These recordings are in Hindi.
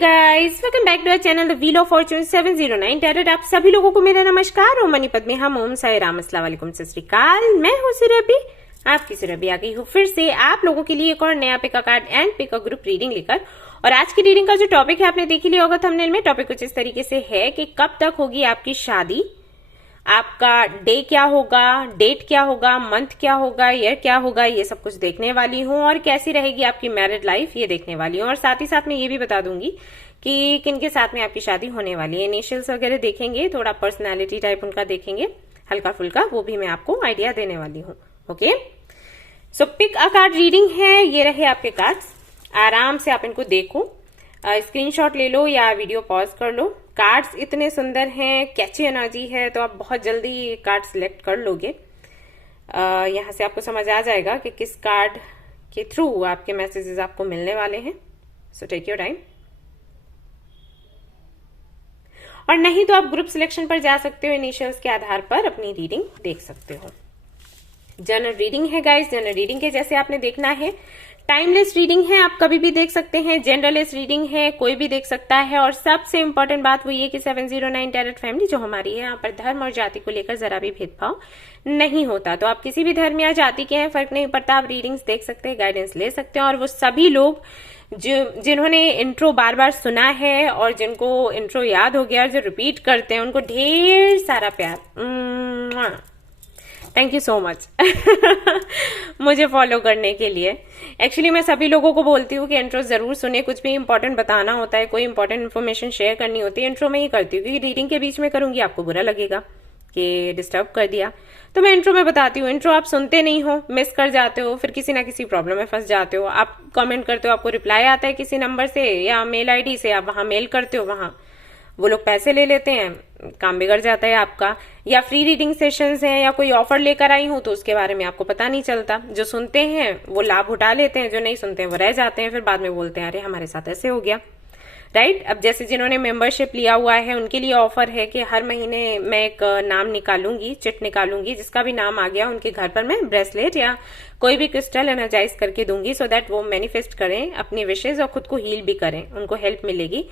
Guys, welcome back to our channel the wheel of fortune 709 tarot. आप सभी लोगों को मेरा नमस्कार। ओम मनी पद्मे हम ओम साई राम अस्सलाम वालेकुम सत श्री अकाल। मैं हूँ सुरभि, आपकी सुरभि आ गई हूँ फिर से आप लोगों के लिए एक और नया pick a card and pick a group reading लेकर। और आज की रीडिंग का जो टॉपिक है आपने देख ही लिया होगा थंबनेल में। टॉपिक कुछ इस तरीके से है कि कब तक होगी आपकी शादी, आपका डे क्या होगा, डेट क्या होगा, मंथ क्या होगा, ईयर क्या होगा, ये सब कुछ देखने वाली हूँ। और कैसी रहेगी आपकी मैरिड लाइफ ये देखने वाली हूँ। और साथ ही साथ में ये भी बता दूंगी कि किन के साथ में आपकी शादी होने वाली है। इनिशियल्स वगैरह देखेंगे, थोड़ा पर्सनालिटी टाइप उनका देखेंगे हल्का फुल्का, वो भी मैं आपको आइडिया देने वाली हूँ। Okay, so pick a card reading है। ये रहे आपके कार्ड्स, आराम से आप इनको देखो, स्क्रीनशॉट ले लो या वीडियो पॉज कर लो। कार्ड्स इतने सुंदर हैं, कैची एनर्जी है, तो आप बहुत जल्दी कार्ड सिलेक्ट कर लोगे। यहाँ से आपको समझ आ जाएगा कि किस कार्ड के थ्रू आपके मैसेजेस आपको मिलने वाले हैं। So take your time. और नहीं तो आप ग्रुप सिलेक्शन पर जा सकते हो, इनिशियल्स के आधार पर अपनी रीडिंग देख सकते हो। जनरल रीडिंग है गाइस, जनरल रीडिंग के जैसे आपने देखना है। टाइमलेस रीडिंग है, आप कभी भी देख सकते हैं। जनरलेस रीडिंग है, कोई भी देख सकता है। और सबसे इंपॉर्टेंट बात वो ये कि 709 टैरोट फैमिली जो हमारी है, यहाँ पर धर्म और जाति को लेकर जरा भी भेदभाव नहीं होता। तो आप किसी भी धर्म या जाति के हैं, फर्क नहीं पड़ता, आप रीडिंग्स देख सकते हैं, गाइडेंस ले सकते हैं। और वो सभी लोग जिन्होंने इंट्रो बार बार सुना है और जिनको इंट्रो याद हो गया और जो रिपीट करते हैं, उनको ढेर सारा प्यार। थैंक यू सो मच मुझे फॉलो करने के लिए। एक्चुअली मैं सभी लोगों को बोलती हूँ कि इंट्रो जरूर सुने। कुछ भी इंपॉर्टेंट बताना होता है, कोई इंपॉर्टेंट इन्फॉर्मेशन शेयर करनी होती है, इंट्रो में ही करती हूँ। क्योंकि रीडिंग के बीच में करूंगी आपको बुरा लगेगा कि डिस्टर्ब कर दिया, तो मैं इंट्रो में बताती हूँ। इंट्रो आप सुनते नहीं हो, मिस कर जाते हो, फिर किसी ना किसी प्रॉब्लम में फंस जाते हो। आप कमेंट करते हो, आपको रिप्लाई आता है किसी नंबर से या मेल आईडी से, आप वहां मेल करते हो, वहां वो लोग पैसे ले लेते हैं, काम बिगड़ जाता है आपका। या फ्री रीडिंग सेशंस हैं या कोई ऑफर लेकर आई हूं तो उसके बारे में आपको पता नहीं चलता। जो सुनते हैं वो लाभ उठा लेते हैं, जो नहीं सुनते हैं वो रह जाते हैं, फिर बाद में बोलते हैं अरे हमारे साथ ऐसे हो गया। राइट। अब जैसे जिन्होंने मेंबरशिप लिया हुआ है उनके लिए ऑफर है कि हर महीने मैं एक नाम निकालूंगी, चिट निकालूंगी, जिसका भी नाम आ गया उनके घर पर मैं ब्रेसलेट या कोई भी क्रिस्टल एनर्जाइज करके दूंगी, सो दैट वो मैनिफेस्ट करें अपनी विशेज और खुद को हील भी करें, उनको हेल्प मिलेगी।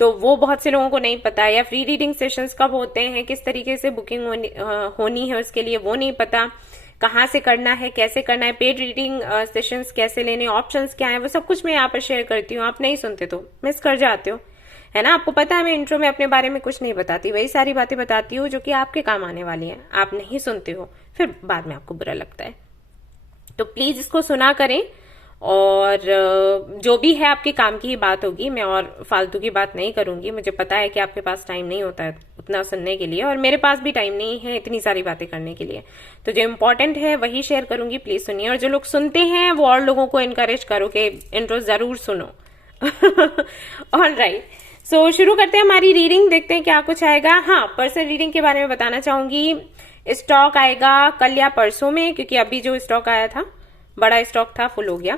तो वो बहुत से लोगों को नहीं पता। या फ्री रीडिंग सेशंस कब होते हैं, किस तरीके से बुकिंग होनी है उसके लिए वो नहीं पता, कहाँ से करना है, कैसे करना है, पेड रीडिंग सेशंस कैसे लेने, ऑप्शंस क्या है, वो सब कुछ मैं यहाँ पर शेयर करती हूँ। आप नहीं सुनते तो मिस कर जाते हो, है ना। आपको पता है मैं इंट्रो में अपने बारे में कुछ नहीं बताती, वही सारी बातें बताती हूँ जो कि आपके काम आने वाली हैं। आप नहीं सुनते हो, फिर बाद में आपको बुरा लगता है। तो प्लीज इसको सुना करें। और जो भी है आपके काम की ही बात होगी, मैं और फालतू की बात नहीं करूंगी। मुझे पता है कि आपके पास टाइम नहीं होता है उतना सुनने के लिए, और मेरे पास भी टाइम नहीं है इतनी सारी बातें करने के लिए। तो जो इम्पोर्टेंट है वही शेयर करूंगी, प्लीज सुनिए। और जो लोग सुनते हैं वो और लोगों को इनकरेज करो कि इंट्रो जरूर सुनो। ऑलराइट, सो शुरू करते हैं हमारी रीडिंग, देखते हैं क्या कुछ आएगा। हाँ, पर्सनल रीडिंग के बारे में बताना चाहूंगी। स्टॉक आएगा कल या परसों में, क्योंकि अभी जो स्टॉक आया था बड़ा स्टॉक था, फुल हो गया।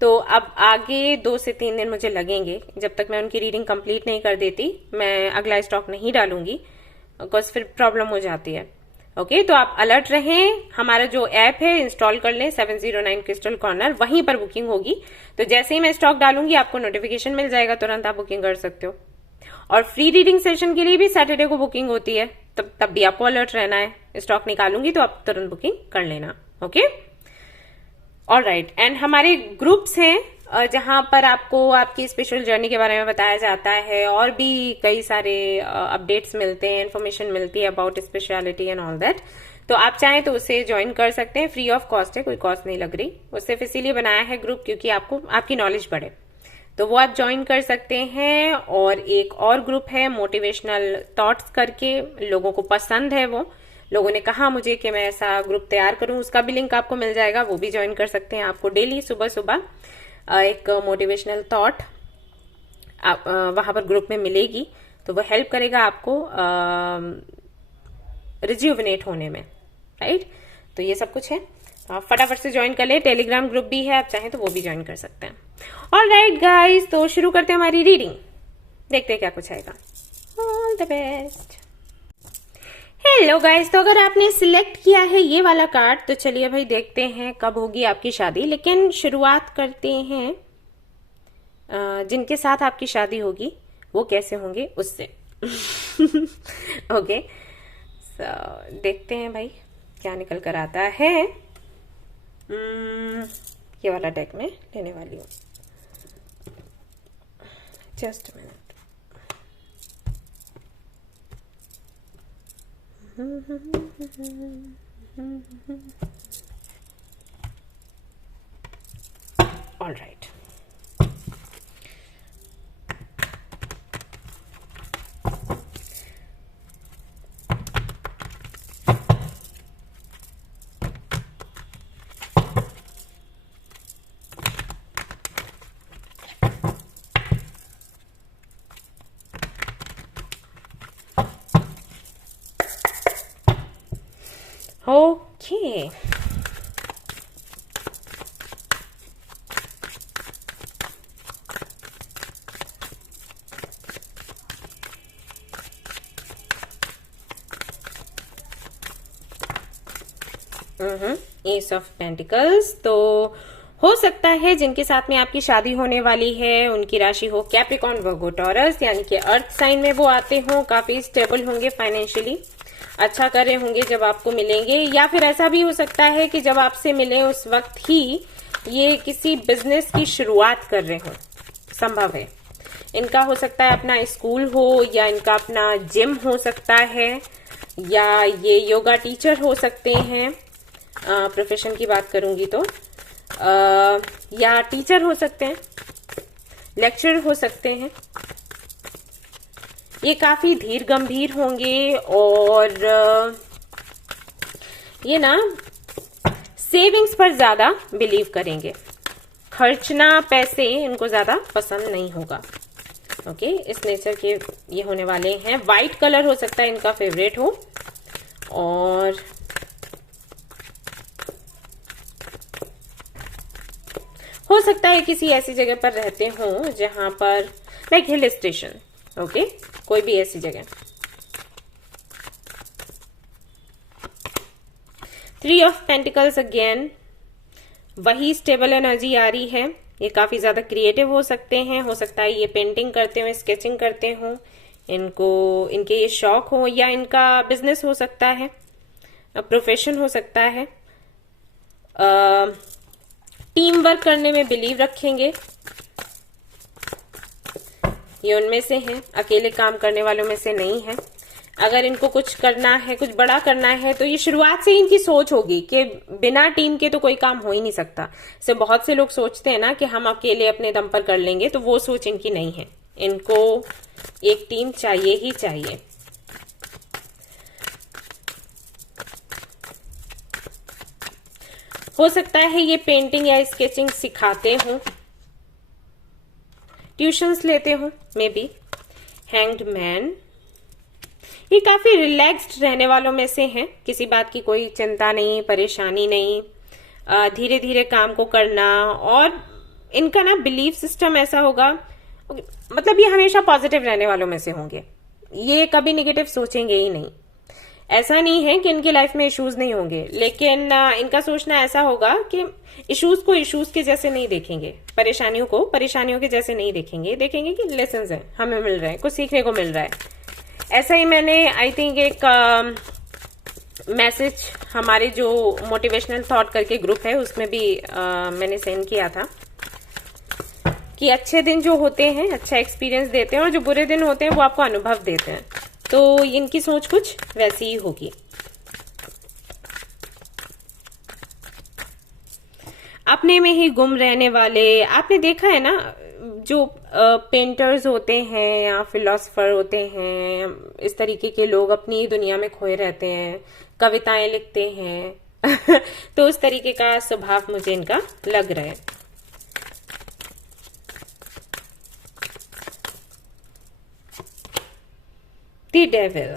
तो अब आगे 2 से 3 दिन मुझे लगेंगे, जब तक मैं उनकी रीडिंग कंप्लीट नहीं कर देती मैं अगला स्टॉक नहीं डालूंगी, बिकॉज फिर प्रॉब्लम हो जाती है। ओके, तो आप अलर्ट रहें। हमारा जो ऐप है इंस्टॉल कर लें, 709 क्रिस्टल कॉर्नर, वहीं पर बुकिंग होगी। तो जैसे ही मैं स्टॉक डालूंगी आपको नोटिफिकेशन मिल जाएगा, तुरंत आप बुकिंग कर सकते हो। और फ्री रीडिंग सेशन के लिए भी सैटरडे को बुकिंग होती है, तब भी आपको अलर्ट रहना है। स्टॉक निकालूंगी तो आप तुरंत बुकिंग कर लेना। Okay, alright. एंड हमारे ग्रुप्स हैं जहां पर आपको आपकी स्पिरिचुअल जर्नी के बारे में बताया जाता है, और भी कई सारे अपडेट्स मिलते हैं, इन्फॉर्मेशन मिलती है about speciality and all that. तो आप चाहें तो उसे ज्वाइन कर सकते हैं, फ्री ऑफ कॉस्ट है, कोई कॉस्ट नहीं लग रही। वो सिर्फ इसीलिए बनाया है ग्रुप क्योंकि आपको आपकी नॉलेज बढ़े, तो वो आप ज्वाइन कर सकते हैं। और एक और ग्रुप है मोटिवेशनल थॉट्स करके, लोगों को पसंद है, वो लोगों ने कहा मुझे कि मैं ऐसा ग्रुप तैयार करूं, उसका भी लिंक आपको मिल जाएगा, वो भी ज्वाइन कर सकते हैं। आपको डेली सुबह सुबह एक मोटिवेशनल थॉट वहां पर ग्रुप में मिलेगी, तो वो हेल्प करेगा आपको रिज्यूविनेट होने में। राइट, तो ये सब कुछ है, आप फटाफट से ज्वाइन कर ले। टेलीग्राम ग्रुप भी है, आप चाहें तो वो भी ज्वाइन कर सकते हैं। ऑलराइट गाइस, तो शुरू करते हैं हमारी रीडिंग, देखते हैं क्या कुछ आएगा। All the best. Hello guys, तो अगर आपने सिलेक्ट किया है ये वाला कार्ड तो चलिए भाई देखते हैं कब होगी आपकी शादी। लेकिन शुरुआत करते हैं जिनके साथ आपकी शादी होगी वो कैसे होंगे उससे। ओके, सो देखते हैं भाई क्या निकल कर आता है। ये वाला डेक में लेने वाली हूँ, just minute. All right, okay. S of pentacles, तो हो सकता है जिनके साथ में आपकी शादी होने वाली है उनकी राशि हो कैप्रिकॉर्न, वर्गो, टॉरस, यानी कि अर्थ साइन में वो आते हों, काफी स्टेबल होंगे, फाइनेंशियली अच्छा कर रहे होंगे जब आपको मिलेंगे। या फिर ऐसा भी हो सकता है कि जब आपसे मिले उस वक्त ही ये किसी बिजनेस की शुरुआत कर रहे हो, संभव है। इनका हो सकता है अपना स्कूल हो, या इनका अपना जिम हो सकता है, या ये योगा टीचर हो सकते हैं। प्रोफेशन की बात करूंगी तो या टीचर हो सकते हैं, लेक्चरर हो सकते हैं। ये काफी धीर गंभीर होंगे और ये ना सेविंग्स पर ज्यादा बिलीव करेंगे, खर्चना पैसे इनको ज्यादा पसंद नहीं होगा। ओके, इस नेचर के ये होने वाले हैं। व्हाइट कलर हो सकता है इनका फेवरेट हो, और हो सकता है किसी ऐसी जगह पर रहते हो जहां पर लाइक हिल स्टेशन, ओके, कोई भी ऐसी जगह। 3 ऑफ पेंटिकल्स अगेन, वही स्टेबल एनर्जी आ रही है। ये काफी ज्यादा क्रिएटिव हो सकते हैं, हो सकता है ये पेंटिंग करते हो, स्केचिंग करते हो, इनके ये शौक हो, या इनका बिजनेस हो सकता है, प्रोफेशन हो सकता है। टीम वर्क करने में बिलीव रखेंगे, ये उनमें से हैं, अकेले काम करने वालों में से नहीं है। अगर इनको कुछ करना है, कुछ बड़ा करना है, तो ये शुरुआत से इनकी सोच होगी कि बिना टीम के तो कोई काम हो ही नहीं सकता। से बहुत से लोग सोचते हैं ना कि हम अकेले अपने दम पर कर लेंगे, तो वो सोच इनकी नहीं है। इनको एक टीम चाहिए ही चाहिए। हो सकता है ये पेंटिंग या स्केचिंग सिखाते हो, ट्यूशंस लेते हो मे बी। हैंग्ड मैन, ये काफी रिलैक्स्ड रहने वालों में से हैं, किसी बात की कोई चिंता नहीं, परेशानी नहीं, धीरे धीरे काम को करना। और इनका ना बिलीफ सिस्टम ऐसा होगा, मतलब ये हमेशा पॉजिटिव रहने वालों में से होंगे, ये कभी नेगेटिव सोचेंगे ही नहीं। ऐसा नहीं है कि इनकी लाइफ में इश्यूज नहीं होंगे, लेकिन इनका सोचना ऐसा होगा कि इश्यूज को इश्यूज के जैसे नहीं देखेंगे, परेशानियों को परेशानियों के जैसे नहीं देखेंगे, देखेंगे कि लेसन्स हैं, हमें मिल रहे हैं, कुछ सीखने को मिल रहा है। ऐसा ही मैंने आई थिंक एक मैसेज हमारे जो मोटिवेशनल थॉट करके ग्रुप है उसमें भी मैंने सेंड किया था कि अच्छे दिन जो होते हैं अच्छा एक्सपीरियंस देते हैं, और जो बुरे दिन होते हैं वो आपको अनुभव देते हैं। तो इनकी सोच कुछ वैसी ही होगी। अपने में ही गुम रहने वाले, आपने देखा है ना जो पेंटर्स होते हैं या फिलोसफर होते हैं, इस तरीके के लोग अपनी दुनिया में खोए रहते हैं, कविताएं लिखते हैं। तो उस तरीके का स्वभाव मुझे इनका लग रहा है। द डेविल,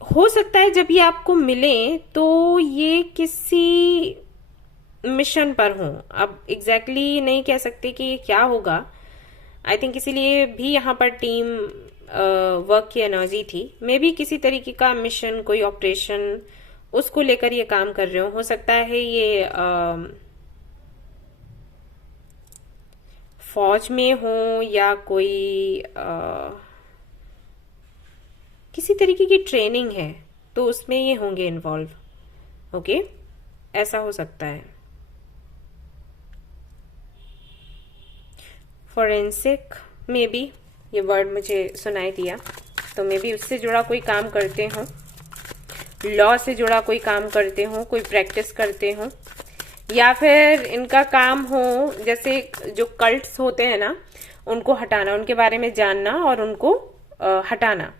हो सकता है जब ये आपको मिले तो ये किसी मिशन पर हो। अब एग्जैक्टली नहीं कह सकते कि ये क्या होगा, आई थिंक इसीलिए भी यहाँ पर टीम वर्क की एनर्जी थी। मे बी किसी तरीके का मिशन, कोई ऑपरेशन, उसको लेकर ये काम कर रहे हो सकता है ये फौज में हो या कोई किसी तरीके की ट्रेनिंग है तो उसमें ये होंगे इन्वॉल्व। ओके, ऐसा हो सकता है। फॉरेंसिक में भी ये वर्ड मुझे सुनाई दिया, तो मे बी उससे जुड़ा कोई काम करते हो, लॉ से जुड़ा कोई काम करते हो, कोई प्रैक्टिस करते हो, या फिर इनका काम हो जैसे जो कल्ट्स होते हैं ना, उनको हटाना, उनके बारे में जानना और उनको हटाना,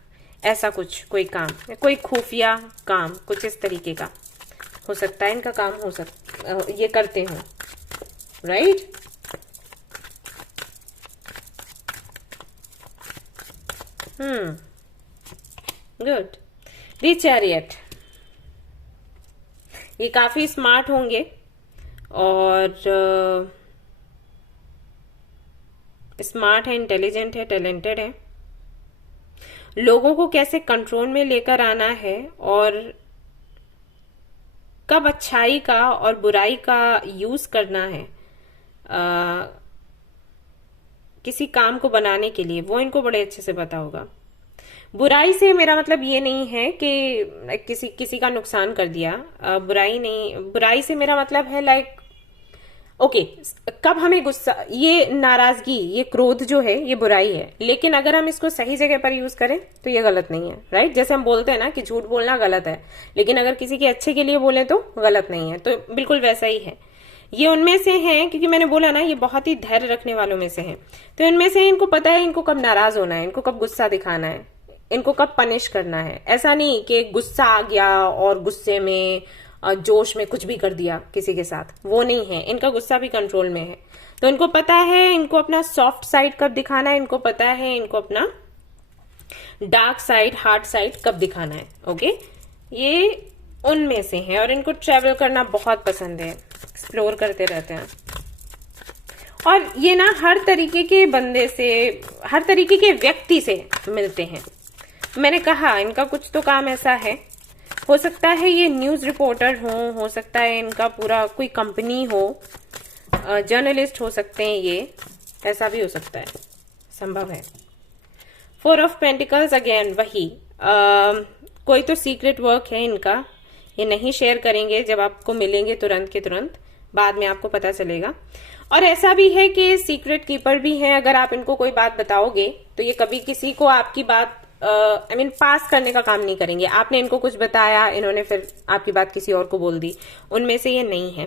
ऐसा कुछ कोई काम, कोई खुफिया काम, कुछ इस तरीके का हो सकता है इनका काम, हो सकता ये करते हो, राइट। गुड। द चैरियट, ये काफी स्मार्ट होंगे और स्मार्ट है, इंटेलिजेंट है, टैलेंटेड है। लोगों को कैसे कंट्रोल में लेकर आना है और कब अच्छाई का और बुराई का यूज करना है किसी काम को बनाने के लिए, वो इनको बड़े अच्छे से पता होगा। बुराई से मेरा मतलब ये नहीं है कि किसी का नुकसान कर दिया, बुराई नहीं, बुराई से मेरा मतलब है लाइक ओके, कब हमें गुस्सा, ये नाराजगी, ये क्रोध जो है ये बुराई है, लेकिन अगर हम इसको सही जगह पर यूज करें तो ये गलत नहीं है, राइट। जैसे हम बोलते हैं ना कि झूठ बोलना गलत है, लेकिन अगर किसी के अच्छे के लिए बोले तो गलत नहीं है, तो बिल्कुल वैसा ही है। ये उनमें से हैं, क्योंकि मैंने बोला ना ये बहुत ही धैर्य रखने वालों में से हैं, तो इनमें से इनको पता है इनको कब नाराज होना है, इनको कब गुस्सा दिखाना है, इनको कब पनिश करना है। ऐसा नहीं कि गुस्सा आ गया और गुस्से में जोश में कुछ भी कर दिया किसी के साथ, वो नहीं है। इनका गुस्सा भी कंट्रोल में है, तो इनको पता है इनको अपना सॉफ्ट साइड कब दिखाना है, इनको पता है इनको अपना डार्क साइड, हार्ड साइड कब दिखाना है। ओके, ये उनमें से है और इनको ट्रेवल करना बहुत पसंद है, एक्सप्लोर करते रहते हैं। और ये ना हर तरीके के बंदे से, हर तरीके के व्यक्ति से मिलते हैं। मैंने कहा इनका कुछ तो काम ऐसा है, हो सकता है ये न्यूज रिपोर्टर हो सकता है इनका पूरा कोई कंपनी हो, जर्नलिस्ट हो सकते हैं ये, ऐसा भी हो सकता है, संभव है। 4 ऑफ पेंटिकल्स अगेन वही, कोई तो सीक्रेट वर्क है इनका, ये नहीं शेयर करेंगे, जब आपको मिलेंगे तुरंत के तुरंत, बाद में आपको पता चलेगा। और ऐसा भी है कि सीक्रेट कीपर भी हैं, अगर आप इनको कोई बात बताओगे तो ये कभी किसी को आपकी बात पास करने का काम नहीं करेंगे। आपने इनको कुछ बताया, इन्होंने फिर आपकी बात किसी और को बोल दी, उनमें से ये नहीं है।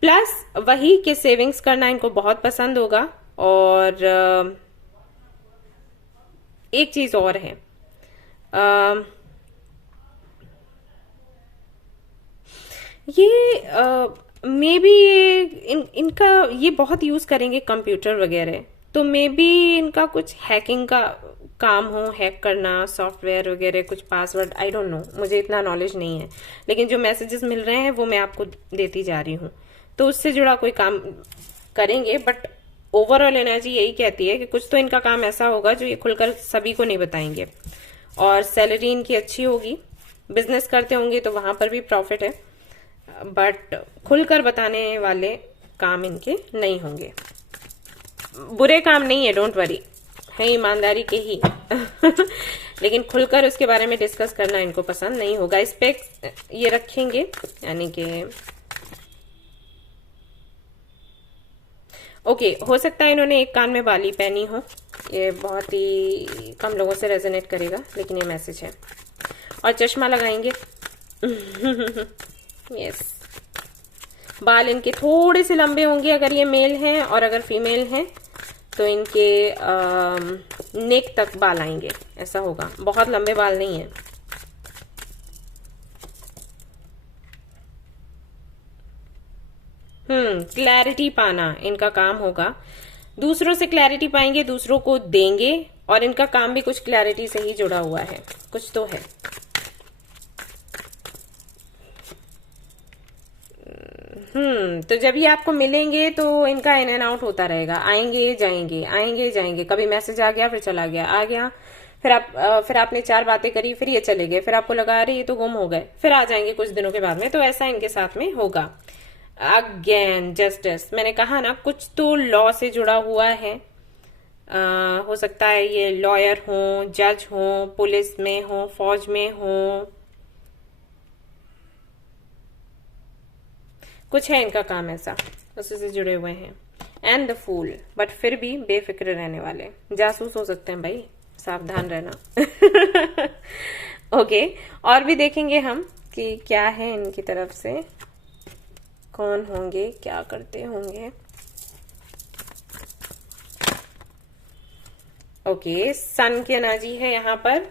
प्लस वही कि सेविंग्स करना इनको बहुत पसंद होगा। और एक चीज और है, ये मे बी इनका ये बहुत यूज करेंगे कंप्यूटर वगैरह, तो मे बी इनका कुछ हैकिंग का काम हो, हैक करना सॉफ्टवेयर वगैरह, कुछ पासवर्ड, आई डोंट नो, मुझे इतना नॉलेज नहीं है, लेकिन जो मैसेजेस मिल रहे हैं वो मैं आपको देती जा रही हूँ, तो उससे जुड़ा कोई काम करेंगे। बट ओवरऑल एनर्जी यही कहती है कि कुछ तो इनका काम ऐसा होगा जो ये खुलकर सभी को नहीं बताएंगे। और सैलरी इनकी अच्छी होगी, बिजनेस करते होंगे तो वहां पर भी प्रॉफिट है, बट खुलकर बताने वाले काम इनके नहीं होंगे। बुरे काम नहीं है, डोंट वरी, है ईमानदारी के ही लेकिन खुलकर उसके बारे में डिस्कस करना इनको पसंद नहीं होगा। इस पे ये रखेंगे, यानी कि ओके, हो सकता है इन्होंने एक कान में बाली पहनी हो, ये बहुत ही कम लोगों से रेजोनेट करेगा, लेकिन ये मैसेज है। और चश्मा लगाएंगे यस। बाल इनके थोड़े से लंबे होंगे अगर ये मेल हैं, और अगर फीमेल हैं तो इनके नेक तक बाल आएंगे, ऐसा होगा, बहुत लंबे बाल नहीं है। क्लैरिटी पाना इनका काम होगा, दूसरों से क्लैरिटी पाएंगे, दूसरों को देंगे, और इनका काम भी कुछ क्लैरिटी से ही जुड़ा हुआ है, कुछ तो है। तो जब ये आपको मिलेंगे तो इनका इन एंड आउट होता रहेगा, आएंगे जाएंगे आएंगे जाएंगे, कभी मैसेज आ गया फिर चला गया, आ गया फिर आपने 4 बातें करी, फिर ये चले गए, फिर आपको लगा अरे ये तो गुम हो गए, फिर आ जाएंगे कुछ दिनों के बाद में। तो ऐसा इनके साथ में होगा। अगेन जस्टिस, मैंने कहा ना कुछ तो लॉ से जुड़ा हुआ है। हो सकता है ये लॉयर हो, जज हो, पुलिस में हो, फौज में हो, कुछ है इनका काम ऐसा, उसी से जुड़े हुए हैं। एंड द फूल, बट फिर भी बेफिक्र रहने वाले, जासूस हो सकते हैं भाई, सावधान रहना। ओके, और भी देखेंगे हम कि क्या है इनकी तरफ से, कौन होंगे, क्या करते होंगे। ओके, सन की एनर्जी है यहाँ पर,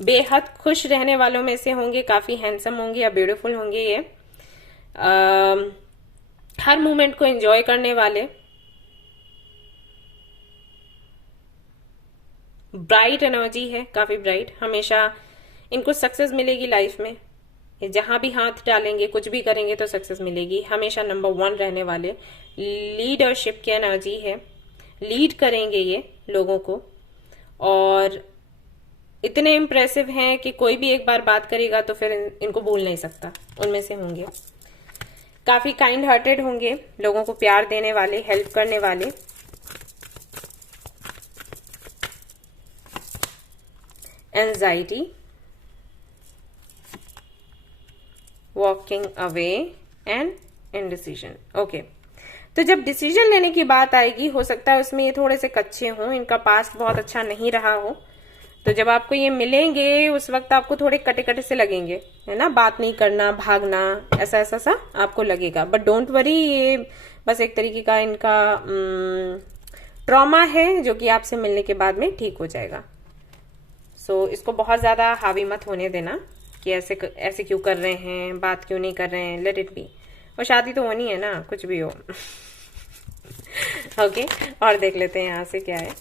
बेहद खुश रहने वालों में से होंगे, काफी हैंडसम होंगे या ब्यूटीफुल होंगे ये, हर मोमेंट को एंजॉय करने वाले, ब्राइट एनर्जी है, काफी ब्राइट, हमेशा इनको सक्सेस मिलेगी लाइफ में, जहां भी हाथ डालेंगे कुछ भी करेंगे तो सक्सेस मिलेगी, हमेशा नंबर 1 रहने वाले, लीडरशिप की एनर्जी है, लीड करेंगे ये लोगों को, और इतने इम्प्रेसिव हैं कि कोई भी एक बार बात करेगा तो फिर इनको भूल नहीं सकता, उनमें से होंगे। काफी काइंड हार्टेड होंगे, लोगों को प्यार देने वाले, हेल्प करने वाले, anxiety, walking away and indecision. Okay, तो जब डिसीजन लेने की बात आएगी, हो सकता है उसमें ये थोड़े से कच्चे हों, इनका पास्ट बहुत अच्छा नहीं रहा हो, तो जब आपको ये मिलेंगे उस वक्त आपको थोड़े कटे कटे से लगेंगे, है ना, बात नहीं करना, भागना, ऐसा ऐसा सा आपको लगेगा। बट डोंट वरी, ये बस एक तरीके का इनका ट्रॉमा है जो कि आपसे मिलने के बाद में ठीक हो जाएगा। सो इसको बहुत ज्यादा हावी मत होने देना कि ऐसे क्यों कर रहे हैं, बात क्यों नहीं कर रहे हैं, लेट इट बी। और शादी तो होनी है ना, कुछ भी हो। ओके, और देख लेते हैं यहां से क्या है।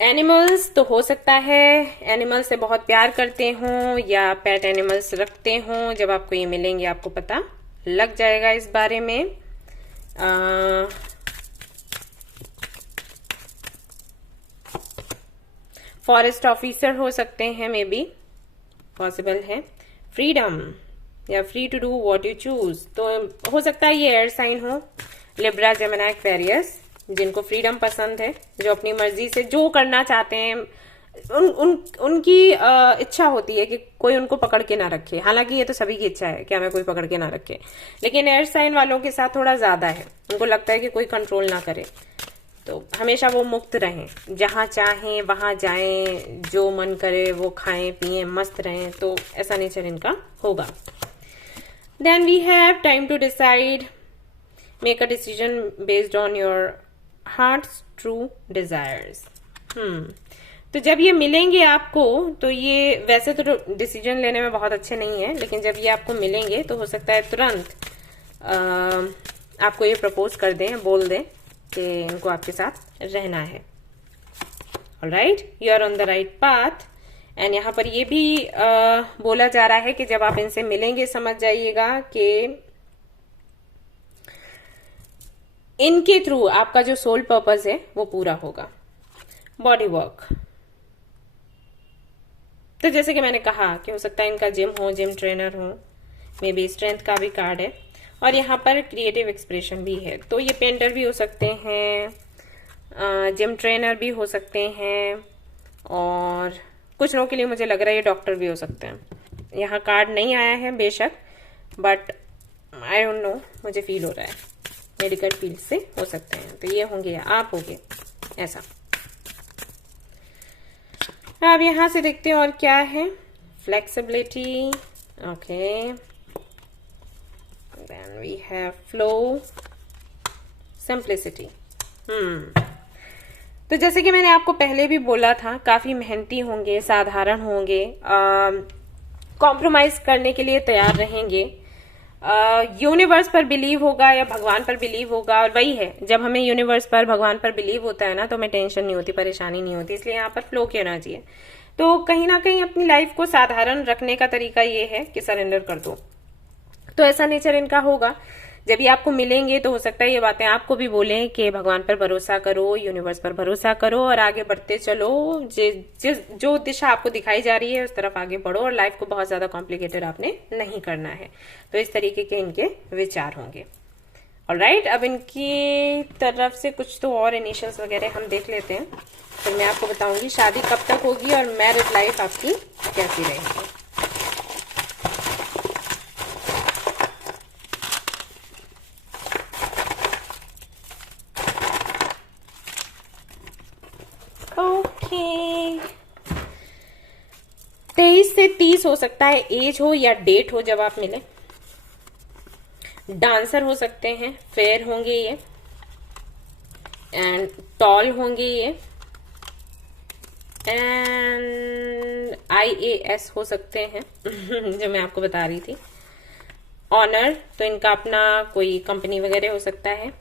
एनिमल्स, तो हो सकता है एनिमल से बहुत प्यार करते हों या पेट एनिमल्स रखते हों, जब आपको ये मिलेंगे आपको पता लग जाएगा इस बारे में। फॉरेस्ट ऑफिसर हो सकते हैं, मे बी पॉसिबल है। फ्रीडम या free to do what you choose, तो हो सकता है ये एयर साइन हो, लिब्रा, जेमिनी, एक्वेरियस, जिनको फ्रीडम पसंद है, जो अपनी मर्जी से जो करना चाहते हैं, उनकी इच्छा होती है कि कोई उनको पकड़ के ना रखे। हालांकि ये तो सभी की इच्छा है कि हमें कोई पकड़ के ना रखे, लेकिन एयर साइन वालों के साथ थोड़ा ज्यादा है, उनको लगता है कि कोई कंट्रोल ना करे, तो हमेशा वो मुक्त रहें, जहां चाहें वहां जाएं, जो मन करे वो खाएं पिएं, मस्त रहें, तो ऐसा नेचर इनका होगा। Then we have time to decide, make a decision based on your heart's true desires. तो जब ये मिलेंगे आपको, तो ये वैसे तो डिसीजन लेने में बहुत अच्छे नहीं है, लेकिन जब ये आपको मिलेंगे तो हो सकता है तुरंत आपको ये प्रपोज कर दें, बोल दें कि इनको आपके साथ रहना है। Alright, you are on the right path. And यहाँ पर ये भी बोला जा रहा है कि जब आप इनसे मिलेंगे समझ जाइएगा कि इनके थ्रू आपका जो सोल पर्पस है वो पूरा होगा। बॉडी वर्क, तो जैसे कि मैंने कहा कि हो सकता है इनका जिम हो, जिम ट्रेनर हो, मे बी स्ट्रेंथ का भी कार्ड है, और यहाँ पर क्रिएटिव एक्सप्रेशन भी है, तो ये पेंटर भी हो सकते हैं, जिम ट्रेनर भी हो सकते हैं, और कुछ लोगों के लिए मुझे लग रहा है ये डॉक्टर भी हो सकते हैं। यहाँ कार्ड नहीं आया है बेशक, बट आई डोंट नो, मुझे फील हो रहा है मेडिकल फील्ड से हो सकते हैं, तो ये होंगे या आप होंगे ऐसा। अब यहां से देखते हैं और क्या है। Flexibility, okay, then we have flow, simplicity. तो जैसे कि मैंने आपको पहले भी बोला था, काफी मेहनती होंगे, साधारण होंगे, कॉम्प्रोमाइज करने के लिए तैयार रहेंगे, यूनिवर्स पर बिलीव होगा या भगवान पर बिलीव होगा, और वही है, जब हमें यूनिवर्स पर भगवान पर बिलीव होता है ना, तो हमें टेंशन नहीं होती, परेशानी नहीं होती, इसलिए यहाँ पर फ्लो की एनर्जी है। तो कहीं ना कहीं अपनी लाइफ को साधारण रखने का तरीका ये है कि सरेंडर कर दो। तो ऐसा नेचर इनका होगा। जब ये आपको मिलेंगे तो हो सकता है ये बातें आपको भी बोलें कि भगवान पर भरोसा करो, यूनिवर्स पर भरोसा करो और आगे बढ़ते चलो। जो दिशा आपको दिखाई जा रही है उस तरफ आगे बढ़ो और लाइफ को बहुत ज्यादा कॉम्प्लिकेटेड आपने नहीं करना है। तो इस तरीके के इनके विचार होंगे। ऑलराइट, अब इनकी तरफ से कुछ तो और इनिशियल्स वगैरह हम देख लेते हैं, फिर मैं आपको बताऊंगी शादी कब तक होगी और मैरिज लाइफ आपकी कैसी रहेगी। ओके, 23 से 30 हो सकता है एज हो या डेट हो जब आप मिले। डांसर हो सकते हैं, फेयर होंगे ये एंड टॉल होंगे ये एंड IAS हो सकते हैं जो मैं आपको बता रही थी। ऑनर तो इनका अपना कोई कंपनी वगैरह हो सकता है।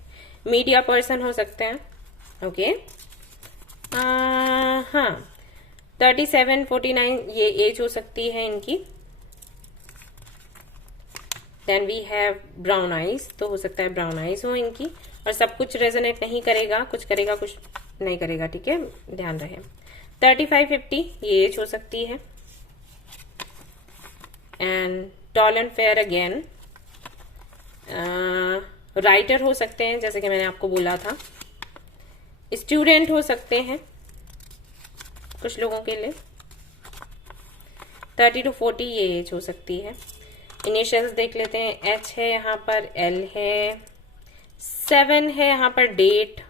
मीडिया पर्सन हो सकते हैं। ओके, हाँ 37, 49 ये एज हो सकती है इनकी। Then we have brown eyes, तो हो सकता है ब्राउन आइज हो इनकी और सब कुछ रेजोनेट नहीं करेगा, कुछ करेगा कुछ नहीं करेगा, ठीक है, ध्यान रहे। 35, 50 ये एज हो सकती है and tall and fair again. Writer हो सकते हैं जैसे कि मैंने आपको बोला था। स्टूडेंट हो सकते हैं कुछ लोगों के लिए। 30 to 40 ये एज हो सकती है। इनिशियल्स देख लेते हैं। H है यहाँ पर, L है, 7 है यहाँ पर डेट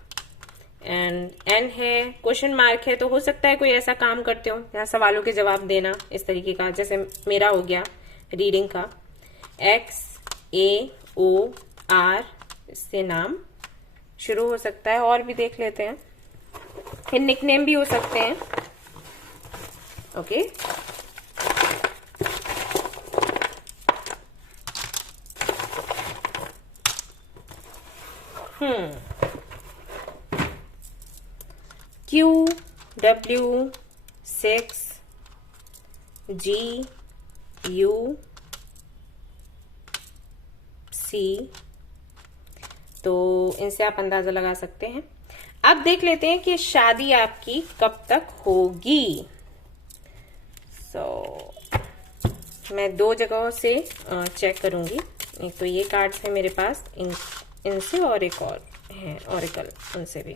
एंड N है, क्वेश्चन मार्क है। तो हो सकता है कोई ऐसा काम करते हो जहाँ सवालों के जवाब देना इस तरीके का, जैसे मेरा हो गया रीडिंग का। X A O R इससे नाम शुरू हो सकता है। और भी देख लेते हैं, ये निकनेम भी हो सकते हैं। ओके, QW6GUC, तो इनसे आप अंदाजा लगा सकते हैं। अब देख लेते हैं कि शादी आपकी कब तक होगी। मैं 2 जगहों से चेक करूंगी। एक तो ये कार्ड्स है मेरे पास, इनसे और एक और है ऑरेकल, उनसे भी,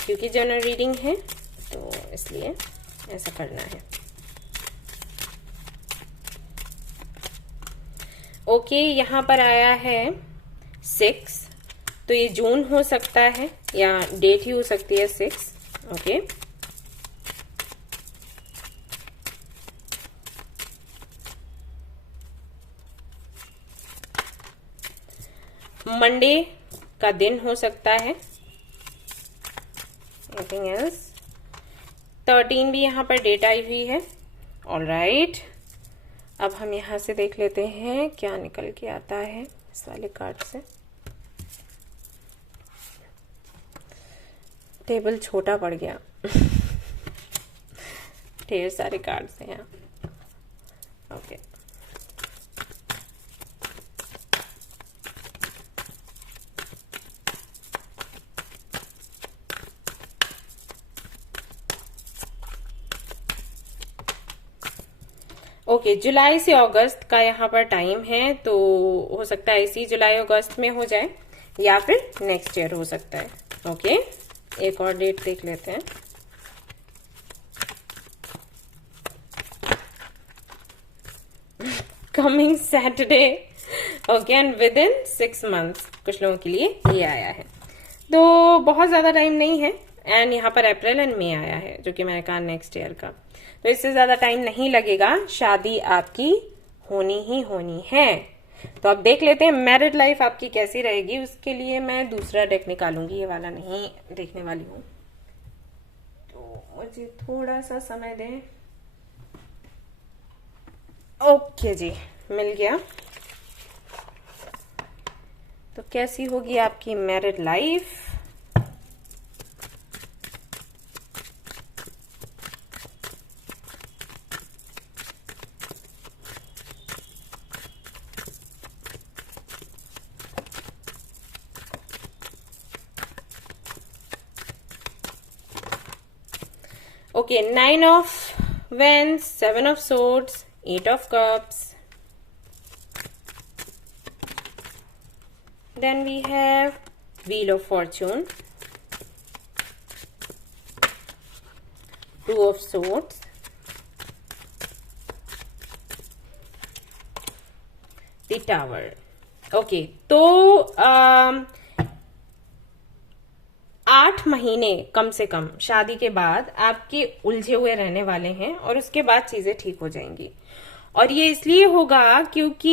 क्योंकि जनरल रीडिंग है तो इसलिए ऐसा करना है। ओके, यहाँ पर आया है 6, तो ये जून हो सकता है या डेट ही हो सकती है 6। ओके, मंडे का दिन हो सकता है। Anything else? 13 भी यहाँ पर डेट आई हुई है। ऑलराइट, अब हम यहाँ से देख लेते हैं क्या निकल के आता है इस वाले कार्ड से। टेबल छोटा पड़ गया ढेर सारे कार्ड्स हैं यहाँ। ओके, ओके, जुलाई से अगस्त का यहाँ पर टाइम है, तो हो सकता है इसी जुलाई अगस्त में हो जाए या फिर नेक्स्ट ईयर हो सकता है। ओके, एक और डेट देख लेते हैं। Coming Saturday. Okay, and with in 6 months कुछ लोगों के लिए ये आया है, तो बहुत ज्यादा टाइम नहीं है। एंड यहाँ पर अप्रैल एंड मई आया है, जो कि मैंने कहा नेक्स्ट ईयर का, तो इससे ज्यादा टाइम नहीं लगेगा, शादी आपकी होनी ही होनी है। तो अब देख लेते हैं मैरिड लाइफ आपकी कैसी रहेगी। उसके लिए मैं दूसरा डेक निकालूंगी, ये वाला नहीं देखने वाली हूँ, तो मुझे थोड़ा सा समय दें। ओके जी, मिल गया। तो कैसी होगी आपकी married life? Okay, 9 of Wands, 7 of Swords, 8 of Cups. Then we have Wheel of Fortune, 2 of Swords, the Tower. Okay, तो 8 महीने कम से कम शादी के बाद आपके उलझे हुए रहने वाले हैं और उसके बाद चीजें ठीक हो जाएंगी। और ये इसलिए होगा क्योंकि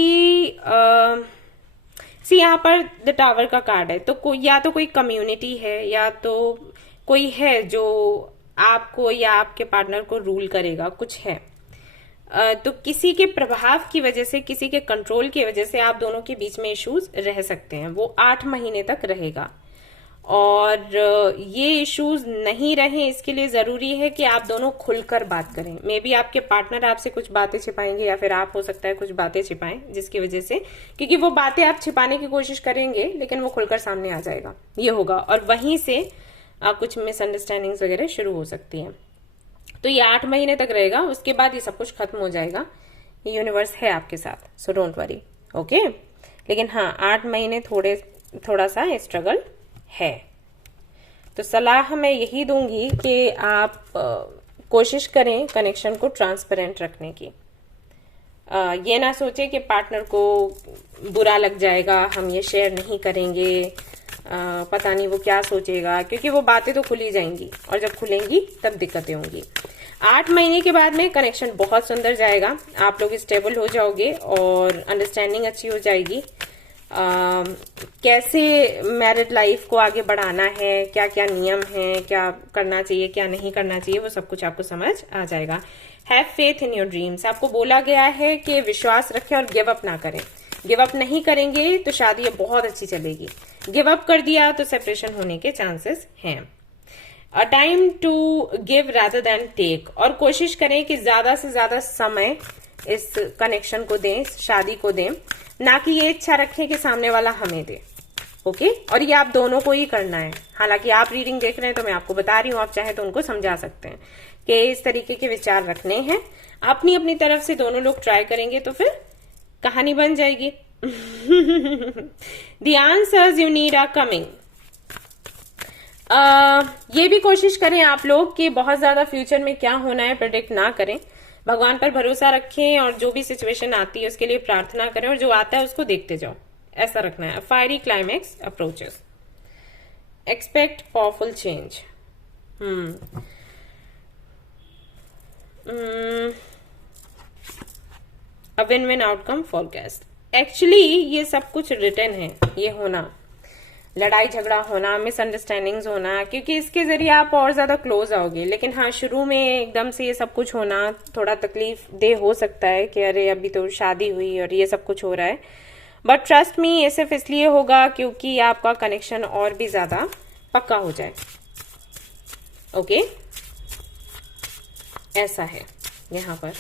यहाँ पर द टावर का कार्ड है, तो या तो कोई कम्युनिटी है या तो कोई है जो आपको या आपके पार्टनर को रूल करेगा, कुछ है। तो किसी के प्रभाव की वजह से, किसी के कंट्रोल की वजह से आप दोनों के बीच में इश्यूज रह सकते हैं। वो 8 महीने तक रहेगा और ये इश्यूज नहीं रहे इसके लिए जरूरी है कि आप दोनों खुलकर बात करें। मे बी आपके पार्टनर आपसे कुछ बातें छिपाएंगे या फिर आप हो सकता है कुछ बातें छिपाएं, जिसकी वजह से, क्योंकि वो बातें आप छिपाने की कोशिश करेंगे लेकिन वो खुलकर सामने आ जाएगा, ये होगा। और वहीं से कुछ मिसअंडरस्टैंडिंग्स वगैरह शुरू हो सकती हैं। तो ये 8 महीने तक रहेगा, उसके बाद ये सब कुछ खत्म हो जाएगा। ये यूनिवर्स है आपके साथ, सो डोंट वरी, ओके। लेकिन हाँ, 8 महीने थोड़ा सा स्ट्रगल है। तो सलाह मैं यही दूंगी कि आप कोशिश करें कनेक्शन को ट्रांसपेरेंट रखने की। ये ना सोचे कि पार्टनर को बुरा लग जाएगा, हम ये शेयर नहीं करेंगे, पता नहीं वो क्या सोचेगा, क्योंकि वो बातें तो खुली जाएंगी और जब खुलेंगी तब दिक्कतें होंगी। 8 महीने के बाद में कनेक्शन बहुत सुंदर जाएगा, आप लोग स्टेबल हो जाओगे और अंडरस्टैंडिंग अच्छी हो जाएगी। कैसे मैरिड लाइफ को आगे बढ़ाना है, क्या क्या नियम है, क्या करना चाहिए क्या नहीं करना चाहिए, वो सब कुछ आपको समझ आ जाएगा। Have faith in your dreams, आपको बोला गया है कि विश्वास रखें और गिव अप ना करें। गिव अप नहीं करेंगे तो शादी बहुत अच्छी चलेगी, गिव अप कर दिया तो सेपरेशन होने के चांसेस हैं। A time to give rather than take, और कोशिश करें कि ज्यादा से ज्यादा समय इस कनेक्शन को दें, इस शादी को दें, ना कि ये इच्छा रखें कि सामने वाला हमें दे, ओके। और ये आप दोनों को ही करना है। हालांकि आप रीडिंग देख रहे हैं तो मैं आपको बता रही हूँ, आप चाहे तो उनको समझा सकते हैं कि इस तरीके के विचार रखने हैं। अपनी अपनी तरफ से दोनों लोग ट्राई करेंगे तो फिर कहानी बन जाएगी। The answers you need are coming. ये भी कोशिश करें आप लोग कि बहुत ज्यादा फ्यूचर में क्या होना है प्रेडिक्ट ना करें, भगवान पर भरोसा रखें और जो भी सिचुएशन आती है उसके लिए प्रार्थना करें और जो आता है उसको देखते जाओ, ऐसा रखना है। Fiery climax approaches, expect powerful change. A win win outcome forecast. Actually ये सब कुछ रिटर्न है, ये होना, लड़ाई झगड़ा होना, मिसअंडरस्टैंडिंग्स होना, क्योंकि इसके जरिए आप और ज्यादा क्लोज आओगे। लेकिन हाँ, शुरू में एकदम से ये सब कुछ होना थोड़ा तकलीफ दे हो सकता है कि अरे अभी तो शादी हुई और ये सब कुछ हो रहा है, बट ट्रस्ट मी ये सिर्फ इसलिए होगा क्योंकि आपका कनेक्शन और भी ज्यादा पक्का हो जाए, ओके। ऐसा है यहाँ पर।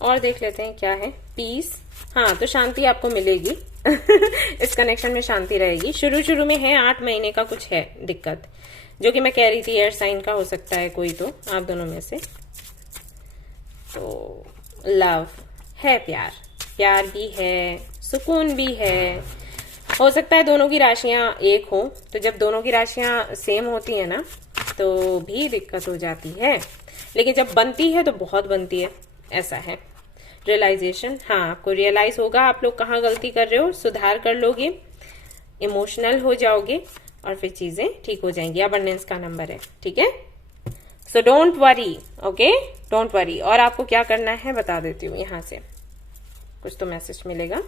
और देख लेते हैं क्या है। पीस, हाँ, तो शांति आपको मिलेगी। इस कनेक्शन में शांति रहेगी। शुरू में है 8 महीने का कुछ है दिक्कत, जो कि मैं कह रही थी एयर साइन का हो सकता है कोई, तो आप दोनों में से। तो लव है, प्यार भी है, सुकून भी है। हो सकता है दोनों की राशियां एक हो, तो जब दोनों की राशियां सेम होती है ना तो भी दिक्कत हो जाती है, लेकिन जब बनती है तो बहुत बनती है, ऐसा है। रियलाइजेशन, हाँ, आपको रियलाइज होगा आप लोग कहाँ गलती कर रहे हो, सुधार कर लोगे, इमोशनल हो जाओगे और फिर चीजें ठीक हो जाएंगी। अबंडेंस का नंबर है, ठीक है। So don't worry, okay, don't worry. और आपको क्या करना है बता देती हूँ, यहां से कुछ तो मैसेज मिलेगा।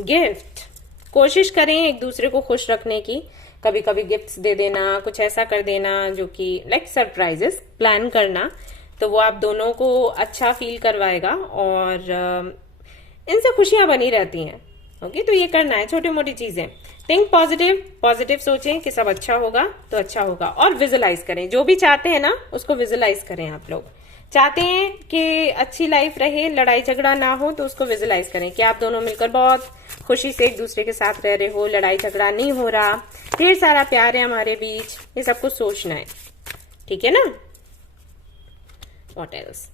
गिफ्ट, कोशिश करें एक दूसरे को खुश रखने की। कभी कभी गिफ्ट्स दे देना, कुछ ऐसा कर देना जो कि लाइक सरप्राइजेस प्लान करना, तो वो आप दोनों को अच्छा फील करवाएगा और इनसे खुशियां बनी रहती हैं, ओके। तो ये करना है, छोटी मोटी चीजें। थिंक पॉजिटिव सोचें कि सब अच्छा होगा तो अच्छा होगा, और विजुलाइज करें, जो भी चाहते हैं ना उसको विजुलाइज करें आप लोग, चाहते हैं कि अच्छी लाइफ रहे, लड़ाई झगड़ा ना हो, तो उसको विजुलाइज करें कि आप दोनों मिलकर बहुत खुशी से एक दूसरे के साथ रह रहे हो, लड़ाई झगड़ा नहीं हो रहा, ढेर सारा प्यार है हमारे बीच, ये सब कुछ सोचना है, ठीक है ना। व्हाट एल्स,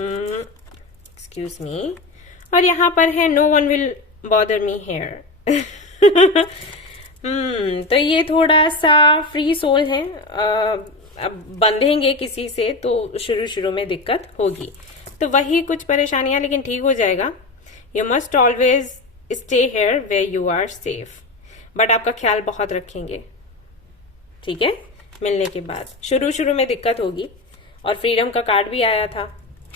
एक्सक्यूज मी, और यहाँ पर है no one will bother me here. तो ये थोड़ा सा फ्री सोल है। अब बंधेंगे किसी से तो शुरू शुरू में दिक्कत होगी, तो वही कुछ परेशानियां, लेकिन ठीक हो जाएगा। You must always stay here where you are safe, but आपका ख्याल बहुत रखेंगे, ठीक है। मिलने के बाद शुरू शुरू में दिक्कत होगी, और फ्रीडम का कार्ड भी आया था,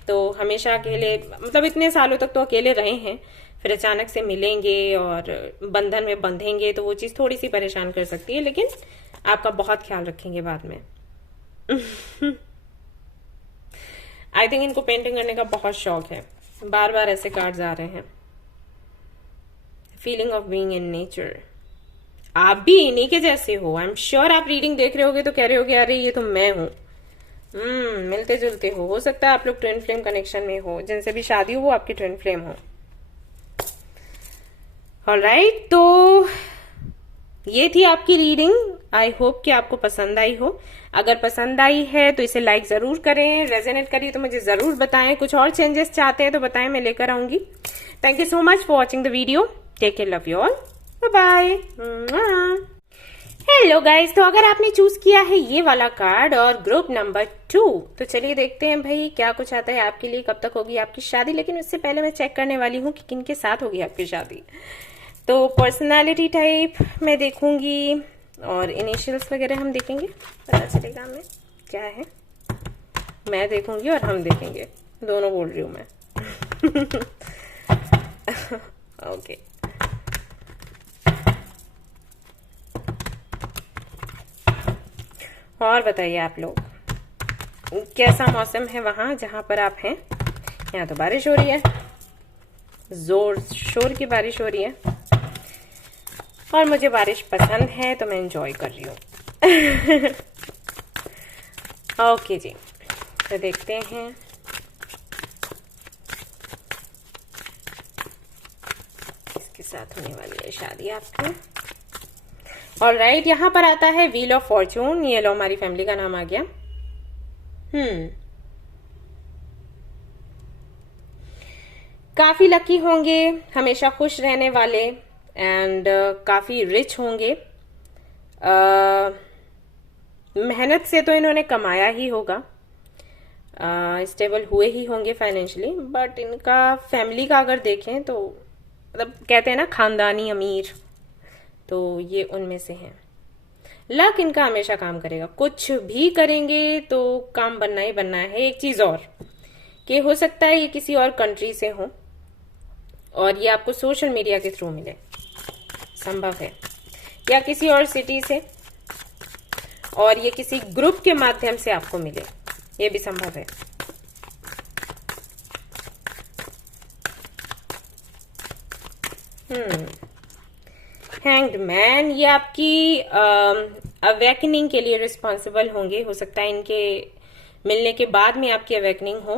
तो हमेशा अकेले, मतलब इतने सालों तक तो अकेले रहे हैं, फिर अचानक से मिलेंगे और बंधन में बंधेंगे, तो वो चीज थोड़ी सी परेशान कर सकती है, लेकिन आपका बहुत ख्याल रखेंगे बाद में। आई थिंक इनको पेंटिंग करने का बहुत शौक है, बार बार ऐसे कार्ड्स आ रहे हैं। Feeling of being in nature, आप भी इन्हीं के जैसे हो। आई एम श्योर आप रीडिंग देख रहे होगे तो कह रहे होगे अरे ये तो मैं हूं। मिलते जुलते हो सकता है आप लोग ट्विन फ्लेम कनेक्शन में हो, जिनसे भी शादी हो वो आपकी ट्विन फ्लेम हो। ऑलराइट, तो ये थी आपकी रीडिंग। आई होप कि आपको पसंद आई हो। अगर पसंद आई है तो इसे लाइक जरूर करें, रेजोनेट करिए तो मुझे जरूर बताएं। कुछ और चेंजेस चाहते हैं तो बताएं, मैं लेकर आऊंगी। Thank you so much for watching the video. Take care, love you all, bye bye. Hello guys, तो अगर आपने चूज किया है ये वाला कार्ड और ग्रुप नंबर 2, तो चलिए देखते हैं भाई क्या कुछ आता है आपके लिए, कब तक होगी आपकी शादी। लेकिन उससे पहले मैं चेक करने वाली हूँ कि किन के साथ होगी आपकी शादी। तो पर्सनालिटी टाइप मैं देखूंगी और इनिशियल्स वगैरह हम देखेंगे, पता चलेगा हमें क्या है। मैं देखूंगी और हम देखेंगे, दोनों बोल रही हूं मैं। ओके, और बताइए आप लोग कैसा मौसम है वहां जहां पर आप हैं। यहाँ तो बारिश हो रही है, जोर शोर की बारिश हो रही है, और मुझे बारिश पसंद है तो मैं एंजॉय कर रही हूँ। ओके जी, तो देखते हैं किसके साथ होने वाली है शादी आपकी। ऑलराइट, यहाँ पर आता है व्हील ऑफ फॉर्चून। ये लो, हमारी फैमिली का नाम आ गया। काफी लकी होंगे, हमेशा खुश रहने वाले, एंड काफी रिच होंगे। मेहनत से तो इन्होंने कमाया ही होगा, स्टेबल हुए ही होंगे फाइनेंशियली, बट इनका फैमिली का अगर देखें तो मतलब कहते हैं ना खानदानी अमीर, तो ये उनमें से हैं। लक इनका हमेशा काम करेगा, कुछ भी करेंगे तो काम बनना ही बनना है। एक चीज और कि हो सकता है ये किसी और कंट्री से हो और ये आपको सोशल मीडिया के थ्रू मिले, संभव है, या किसी और सिटी से, और ये किसी ग्रुप के माध्यम से आपको मिले, ये भी संभव है। हैंग्ड मैन, ये आपकी अवेकनिंग के लिए रिस्पॉन्सिबल होंगे। हो सकता है इनके मिलने के बाद में आपकी अवेकनिंग हो।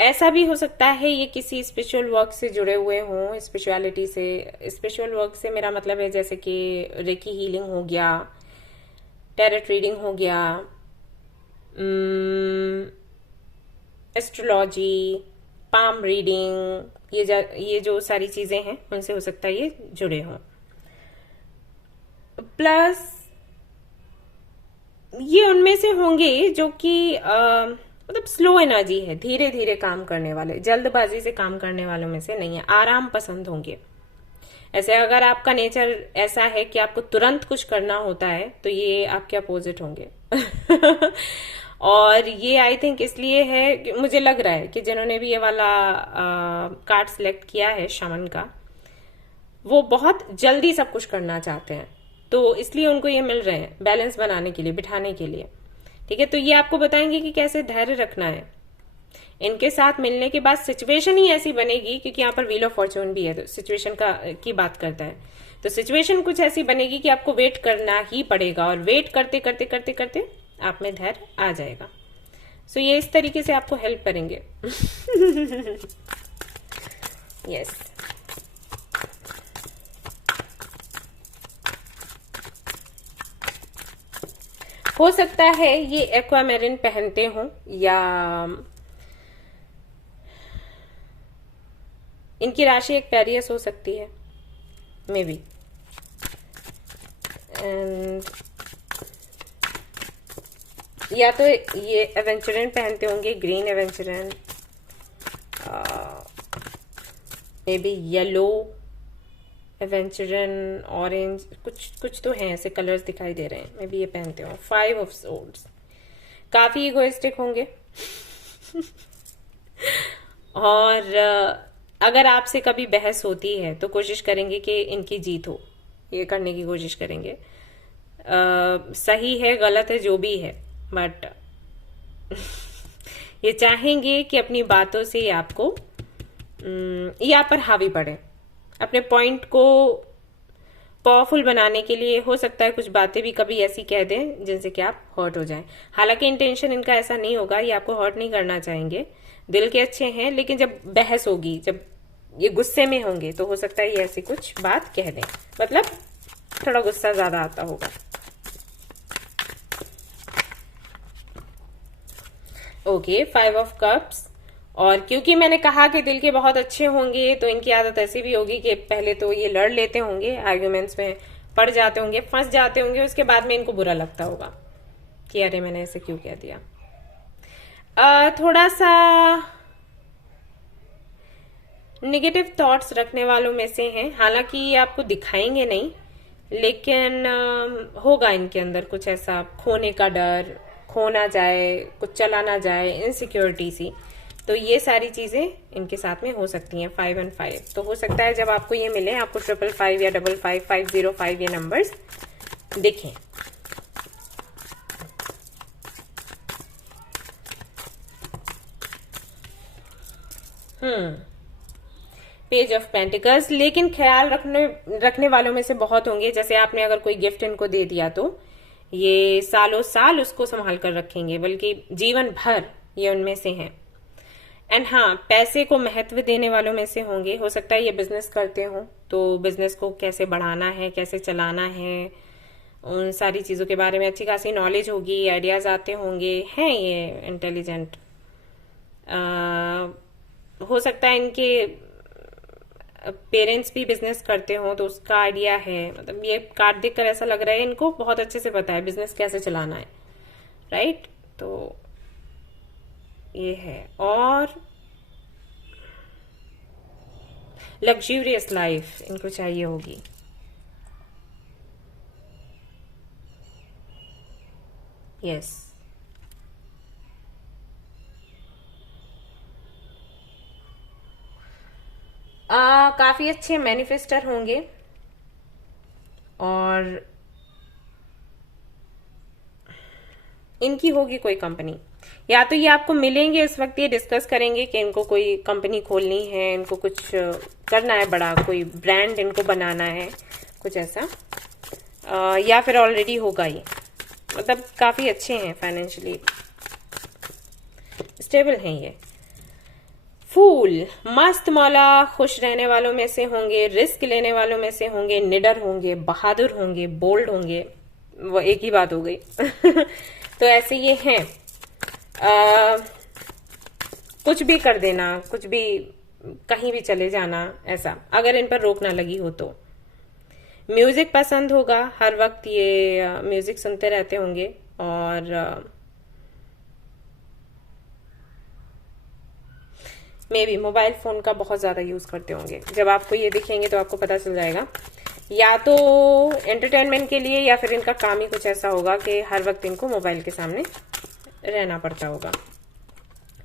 ऐसा भी हो सकता है ये किसी स्पिरिचुअल वर्क से जुड़े हुए हों, स्पिरिचुअलिटी से। स्पिरिचुअल वर्क से मेरा मतलब है जैसे कि रेकी हीलिंग हो गया, टैरोट रीडिंग हो गया, एस्ट्रोलॉजी, पाम रीडिंग, ये जो सारी चीजें हैं उनसे हो सकता है ये जुड़े हों। प्लस ये उनमें से होंगे जो कि मतलब स्लो एनर्जी है, धीरे धीरे काम करने वाले, जल्दबाजी से काम करने वालों में से नहीं है, आराम पसंद होंगे। ऐसे अगर आपका नेचर ऐसा है कि आपको तुरंत कुछ करना होता है तो ये आपके अपोजिट होंगे। और ये आई थिंक इसलिए है कि मुझे लग रहा है कि जिन्होंने भी ये वाला कार्ड सिलेक्ट किया है शमन का, वो बहुत जल्दी सब कुछ करना चाहते हैं, तो इसलिए उनको ये मिल रहे हैं बैलेंस बनाने के लिए, बिठाने के लिए। ठीक है, तो ये आपको बताएंगे कि कैसे धैर्य रखना है। इनके साथ मिलने के बाद सिचुएशन ही ऐसी बनेगी, क्योंकि यहाँ पर व्हील ऑफ फॉर्चून भी है तो सिचुएशन की बात करता है, तो सिचुएशन कुछ ऐसी बनेगी कि आपको वेट करना ही पड़ेगा, और वेट करते करते करते करते आप में धैर्य आ जाएगा। सो ये इस तरीके से आपको हेल्प करेंगे। यस। हो सकता है ये एक्वामेरिन पहनते हो या इनकी राशि एक पेरियस हो सकती है, मे बी। एंड या तो ये एवेंचुरन पहनते होंगे, green aventurine, may be yellow aventurine, orange, कुछ तो हैं ऐसे कलर्स दिखाई दे रहे हैं, मे बी ये पहनते हो। 5 ऑफ सोर्ड्स, काफी इगोइस्टिक होंगे। और अगर आपसे कभी बहस होती है तो कोशिश करेंगे कि इनकी जीत हो, ये करने की कोशिश करेंगे। सही है गलत है जो भी है, बट ये चाहेंगे कि अपनी बातों से ये आपको या पर हावी पड़े, अपने पॉइंट को पावरफुल बनाने के लिए। हो सकता है कुछ बातें भी कभी ऐसी कह दें जिनसे कि आप हर्ट हो जाएं। हालांकि इंटेंशन इनका ऐसा नहीं होगा, ये आपको हर्ट नहीं करना चाहेंगे, दिल के अच्छे हैं, लेकिन जब बहस होगी, जब ये गुस्से में होंगे, तो हो सकता है ये ऐसी कुछ बात कह दें, मतलब थोड़ा गुस्सा ज्यादा आता होगा। Okay, 5 of cups. और क्योंकि मैंने कहा कि दिल के बहुत अच्छे होंगे, तो इनकी आदत ऐसी भी होगी कि पहले तो ये लड़ लेते होंगे, आर्ग्यूमेंट्स में पड़ जाते होंगे, फंस जाते होंगे, उसके बाद में इनको बुरा लगता होगा कि अरे मैंने ऐसे क्यों कह दिया। थोड़ा सा नेगेटिव थॉट्स रखने वालों में से हैं, हालांकि ये आपको दिखाएंगे नहीं, लेकिन होगा इनके अंदर कुछ ऐसा, खोने का डर, खो ना जाए, कुछ चला ना जाए, इनसिक्योरिटी सी। तो ये सारी चीजें इनके साथ में हो सकती हैं। 5 और 5, तो हो सकता है जब आपको ये मिले, आपको 555 या 55, 505 ये नंबर्स दिखें। पेज ऑफ पेंटिकल्स, लेकिन ख्याल रखने वालों में से बहुत होंगे। जैसे आपने अगर कोई गिफ्ट इनको दे दिया तो ये सालों साल उसको संभाल कर रखेंगे, बल्कि जीवन भर ये उनमें से हैं। एंड हाँ, पैसे को महत्व देने वालों में से होंगे। हो सकता है ये बिजनेस करते हो, तो बिजनेस को कैसे बढ़ाना है, कैसे चलाना है, उन सारी चीजों के बारे में अच्छी खासी नॉलेज होगी, आइडियाज आते होंगे, हैं ये इंटेलिजेंट। हो सकता है इनके पेरेंट्स भी बिजनेस करते हो, तो उसका आइडिया है। मतलब ये कार्ड देखकर ऐसा लग रहा है इनको बहुत अच्छे से पता है बिजनेस कैसे चलाना है, राइट? तो ये है। और लग्जूरियस लाइफ इनको चाहिए होगी। यस। काफी अच्छे मैनिफेस्टर होंगे, और इनकी होगी कोई कंपनी, या तो ये आपको मिलेंगे इस वक्त, ये डिस्कस करेंगे कि इनको कोई कंपनी खोलनी है, इनको कुछ करना है बड़ा, कोई ब्रांड इनको बनाना है, कुछ ऐसा। या फिर ऑलरेडी होगा ये, मतलब काफी अच्छे हैं, फाइनेंशियली स्टेबल हैं ये। फूल, मस्त मौला, खुश रहने वालों में से होंगे, रिस्क लेने वालों में से होंगे, निडर होंगे, बहादुर होंगे, बोल्ड होंगे, वो एक ही बात हो गई। तो ऐसे ये हैं। कुछ भी कर देना, कुछ भी, कहीं भी चले जाना, ऐसा, अगर इन पर रोक ना लगी हो तो। म्यूजिक पसंद होगा, हर वक्त ये म्यूजिक सुनते रहते होंगे, और मे बी मोबाइल फोन का बहुत ज्यादा यूज करते होंगे। जब आपको ये दिखेंगे तो आपको पता चल जाएगा, या तो एंटरटेनमेंट के लिए, या फिर इनका काम ही कुछ ऐसा होगा कि हर वक्त इनको मोबाइल के सामने रहना पड़ता होगा।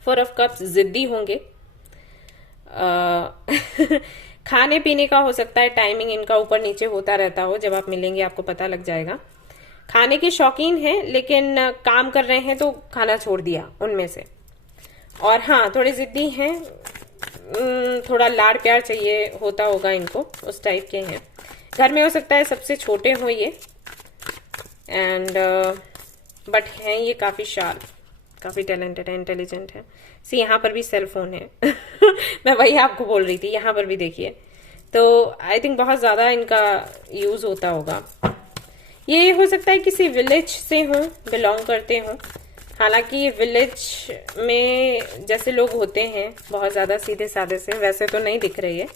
4 ऑफ कप्स, जिद्दी होंगे। खाने पीने का हो सकता है टाइमिंग इनका ऊपर नीचे होता रहता हो, जब आप मिलेंगे आपको पता लग जाएगा। खाने के शौकीन हैं, लेकिन काम कर रहे हैं तो खाना छोड़ दिया उनमें से। और हाँ, थोड़े जिद्दी हैं, थोड़ा लाड़ प्यार चाहिए होता होगा इनको, उस टाइप के हैं। घर में हो सकता है सबसे छोटे हो ये, एंड बट हैं ये काफी शार्प, काफी टैलेंटेड है, इंटेलिजेंट है। सी यहाँ पर भी सेल फोन है मैं वही आपको बोल रही थी, यहाँ पर भी देखिए। तो आई थिंक बहुत ज्यादा इनका यूज होता होगा। ये हो सकता है किसी विलेज से हो, बिलोंग करते हो। हालांकि विलेज में जैसे लोग होते हैं बहुत ज्यादा सीधे साधे से, वैसे तो नहीं दिख रही है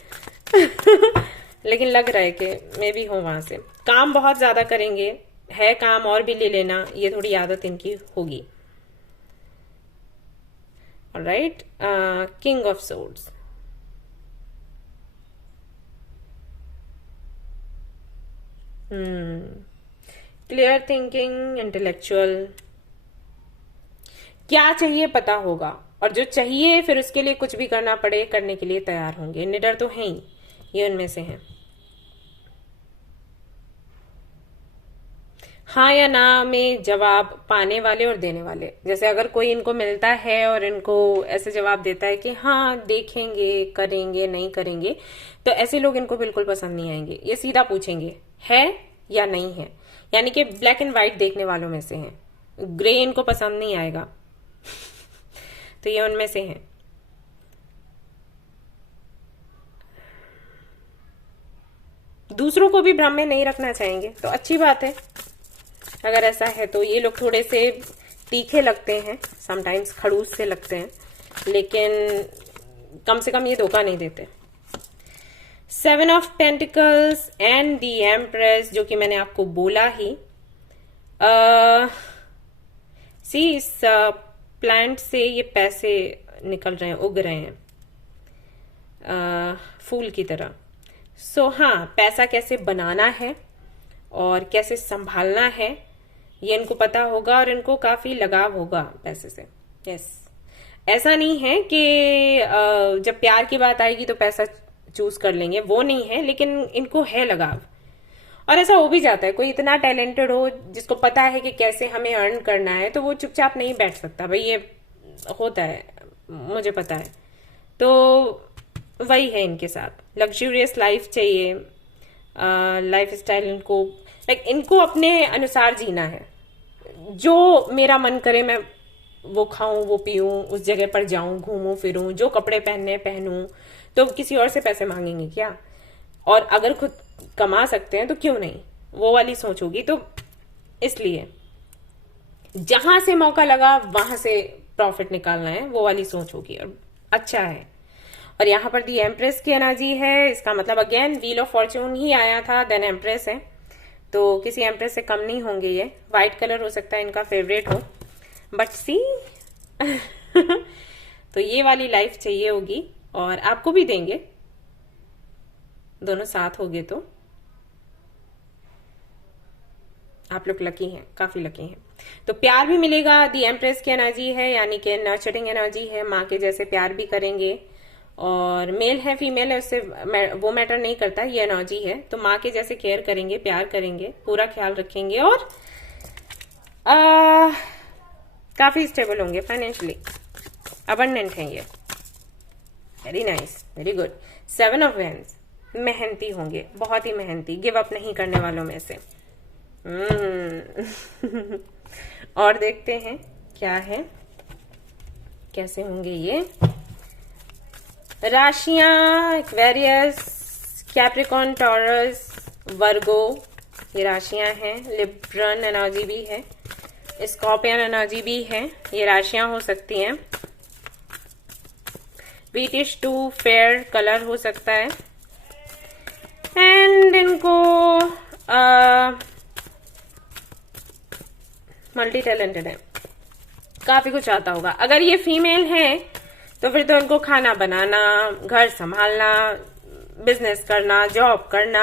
लेकिन लग रहा है कि मे भी हो वहां से। काम बहुत ज्यादा करेंगे, है काम और भी ले लेना, ये थोड़ी आदत इनकी होगी। Alright, king of swords. Clear thinking, intellectual, क्या चाहिए पता होगा, और जो चाहिए फिर उसके लिए कुछ भी करना पड़े करने के लिए तैयार होंगे। निडर तो है ही, ये उनमें से हैं। हाँ या ना में जवाब पाने वाले और देने वाले। जैसे अगर कोई इनको मिलता है और इनको ऐसे जवाब देता है कि हाँ देखेंगे, करेंगे, नहीं करेंगे, तो ऐसे लोग इनको बिल्कुल पसंद नहीं आएंगे। ये सीधा पूछेंगे है या नहीं है, यानी कि ब्लैक एंड व्हाइट देखने वालों में से हैं। ग्रे इनको पसंद नहीं आएगा तो ये उनमें से हैं। दूसरों को भी भ्रम में नहीं रखना चाहेंगे, तो अच्छी बात है अगर ऐसा है। तो ये लोग थोड़े से तीखे लगते हैं, समटाइम्स खड़ूस से लगते हैं, लेकिन कम से कम ये धोखा नहीं देते। 7 of pentacles and the empress, जो कि मैंने आपको बोला ही। सी इस प्लांट से ये पैसे निकल रहे हैं, उग रहे हैं फूल की तरह। सो हाँ, पैसा कैसे बनाना है और कैसे संभालना है ये इनको पता होगा, और इनको काफी लगाव होगा पैसे से। यस, ऐसा नहीं है कि जब प्यार की बात आएगी तो पैसा चूज कर लेंगे, वो नहीं है, लेकिन इनको है लगाव। और ऐसा हो भी जाता है, कोई इतना टैलेंटेड हो जिसको पता है कि कैसे हमें अर्न करना है, तो वो चुपचाप नहीं बैठ सकता। भाई ये होता है, मुझे पता है। तो वही है इनके साथ। लग्जूरियस लाइफ चाहिए, लाइफ स्टाइल इनको लाइक इनको अपने अनुसार जीना है। जो मेरा मन करे मैं वो खाऊं, वो पीऊं, उस जगह पर जाऊं, घूमूं फिरूं, जो कपड़े पहनने पहनूं। तो किसी और से पैसे मांगेंगे क्या? और अगर खुद कमा सकते हैं तो क्यों नहीं, वो वाली सोच होगी। तो इसलिए जहां से मौका लगा वहां से प्रॉफिट निकालना है, वो वाली सोच होगी, और अच्छा है। और यहाँ पर दी एम्प्रेस की एनर्जी है, इसका मतलब अगेन व्हील ऑफ फॉर्च्यून ही आया था, देन एम्प्रेस है, तो किसी एम्प्रेस से कम नहीं होंगे ये। व्हाइट कलर हो सकता है इनका फेवरेट हो, बट सी तो ये वाली लाइफ चाहिए होगी, और आपको भी देंगे, दोनों साथ होगे तो आप लोग लकी हैं, काफी लकी हैं। तो प्यार भी मिलेगा, दी एम्प्रेस की एनर्जी है, यानी कि नर्चरिंग एनर्जी है, माँ के जैसे प्यार भी करेंगे। और मेल है फीमेल है उससे वो मैटर नहीं करता, ये एनर्जी है। तो माँ के जैसे केयर करेंगे, प्यार करेंगे, पूरा ख्याल रखेंगे, और काफी स्टेबल होंगे फाइनेंशियली, अबंडेंट हैं ये। Very nice, very good. 7 of wands, मेहनती होंगे, बहुत ही मेहनती, गिव अप नहीं करने वालों में से। और देखते हैं क्या है, कैसे होंगे ये राशियां। एक्वेरियस, कैप्रिकॉर्न, टॉरस, वर्गो, ये राशियां हैं। लिब्रन एनर्जी भी है, स्कॉर्पियन एनर्जी भी है, ये राशियां हो सकती हैं। ब्रिटिश टू फेयर कलर हो सकता है, एंड इनको मल्टी टैलेंटेड है, काफी कुछ आता होगा। अगर ये फीमेल है तो फिर तो इनको खाना बनाना, घर संभालना, बिजनेस करना, जॉब करना,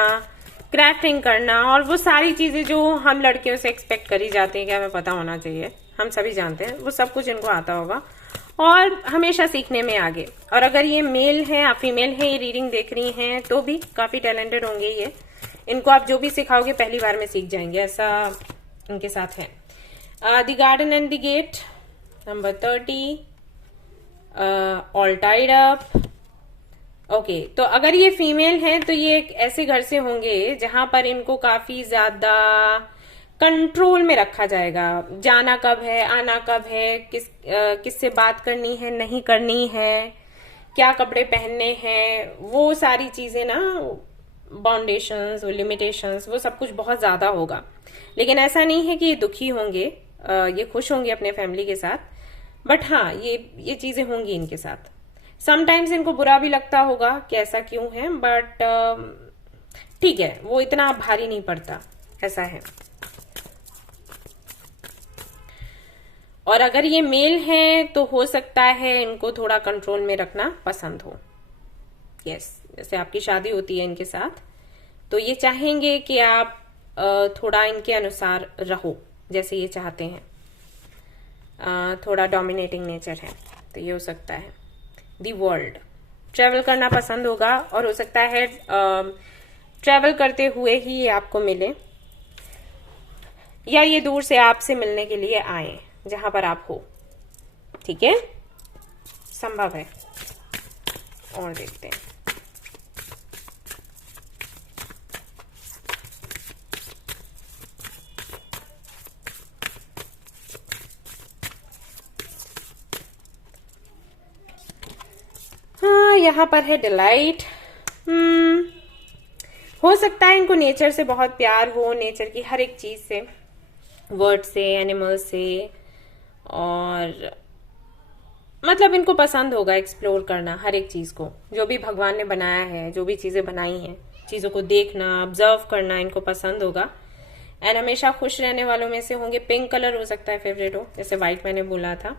क्राफ्टिंग करना, और वो सारी चीजें जो हम लड़कियों से एक्सपेक्ट करी जाती हैं कि हमें पता होना चाहिए, हम सभी जानते हैं, वो सब कुछ इनको आता होगा, और हमेशा सीखने में आगे। और अगर ये मेल है या फीमेल है, ये रीडिंग देख रही हैं, तो भी काफी टैलेंटेड होंगे ये। इनको आप जो भी सिखाओगे पहली बार में सीख जाएंगे, ऐसा इनके साथ है। The garden and the gate, number 30, all tied up. Okay, तो अगर ये फीमेल है तो ये एक ऐसे घर से होंगे जहां पर इनको काफी ज्यादा कंट्रोल में रखा जाएगा। जाना कब है, आना कब है, किससे बात करनी है, नहीं करनी है, क्या कपड़े पहनने हैं, वो सारी चीजें ना, बाउंडेशंस, लिमिटेशंस, वो सब कुछ बहुत ज्यादा होगा। लेकिन ऐसा नहीं है कि ये दुखी होंगे, ये खुश होंगे अपने फैमिली के साथ, बट हाँ ये चीजें होंगी इनके साथ। समटाइम्स इनको बुरा भी लगता होगा कि ऐसा क्यों है, बट ठीक है, वो इतना भारी नहीं पड़ता, ऐसा है। और अगर ये मेल है तो हो सकता है इनको थोड़ा कंट्रोल में रखना पसंद हो। यस, जैसे आपकी शादी होती है इनके साथ, तो ये चाहेंगे कि आप थोड़ा इनके अनुसार रहो, जैसे ये चाहते हैं। थोड़ा डोमिनेटिंग नेचर है, तो ये हो सकता है। दी वर्ल्ड, ट्रेवल करना पसंद होगा, और हो सकता है ट्रेवल करते हुए ही ये आपको मिले, या ये दूर से आपसे मिलने के लिए आए जहां पर आप हो। ठीक है, संभव है। और देखते हैं। हाँ, यहाँ पर है डिलाइट। हो सकता है इनको नेचर से बहुत प्यार हो, नेचर की हर एक चीज से, वर्ड से, एनिमल से, और मतलब इनको पसंद होगा एक्सप्लोर करना हर एक चीज को, जो भी भगवान ने बनाया है, जो भी चीजें बनाई हैं, चीजों को देखना, ऑब्जर्व करना इनको पसंद होगा। एंड हमेशा खुश रहने वालों में से होंगे। पिंक कलर हो सकता है फेवरेट हो, जैसे व्हाइट मैंने बोला था।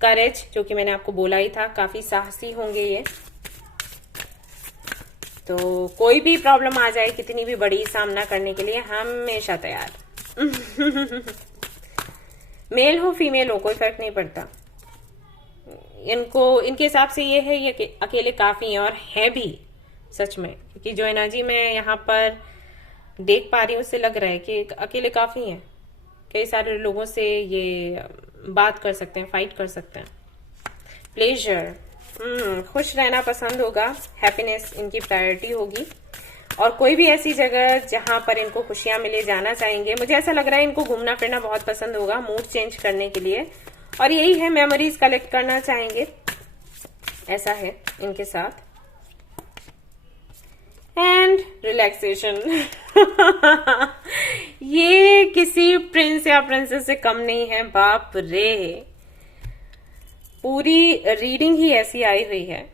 करेज, जो कि मैंने आपको बोला ही था, काफी साहसी होंगे ये। तो कोई भी प्रॉब्लम आ जाए, कितनी भी बड़ी, सामना करने के लिए हमेशा तैयार। मेल हो फीमेल हो, कोई फर्क नहीं पड़ता इनको। इनके हिसाब से ये है, ये अकेले काफी हैं, और है भी सच में, क्योंकि जो एनर्जी मैं यहाँ पर देख पा रही हूँ उससे लग रहा है कि अकेले काफी हैं। कई सारे लोगों से ये बात कर सकते हैं, फाइट कर सकते हैं। प्लेजर, खुश रहना पसंद होगा, हैप्पीनेस इनकी प्रायोरिटी होगी, और कोई भी ऐसी जगह जहां पर इनको खुशियां मिले जाना चाहेंगे। मुझे ऐसा लग रहा है इनको घूमना फिरना बहुत पसंद होगा, मूड चेंज करने के लिए, और यही है, मेमोरीज कलेक्ट करना चाहेंगे, ऐसा है इनके साथ। And relaxation. ये किसी प्रिंस या प्रिंसेस से कम नहीं है, बाप रे। पूरी रीडिंग ही ऐसी आई हुई है,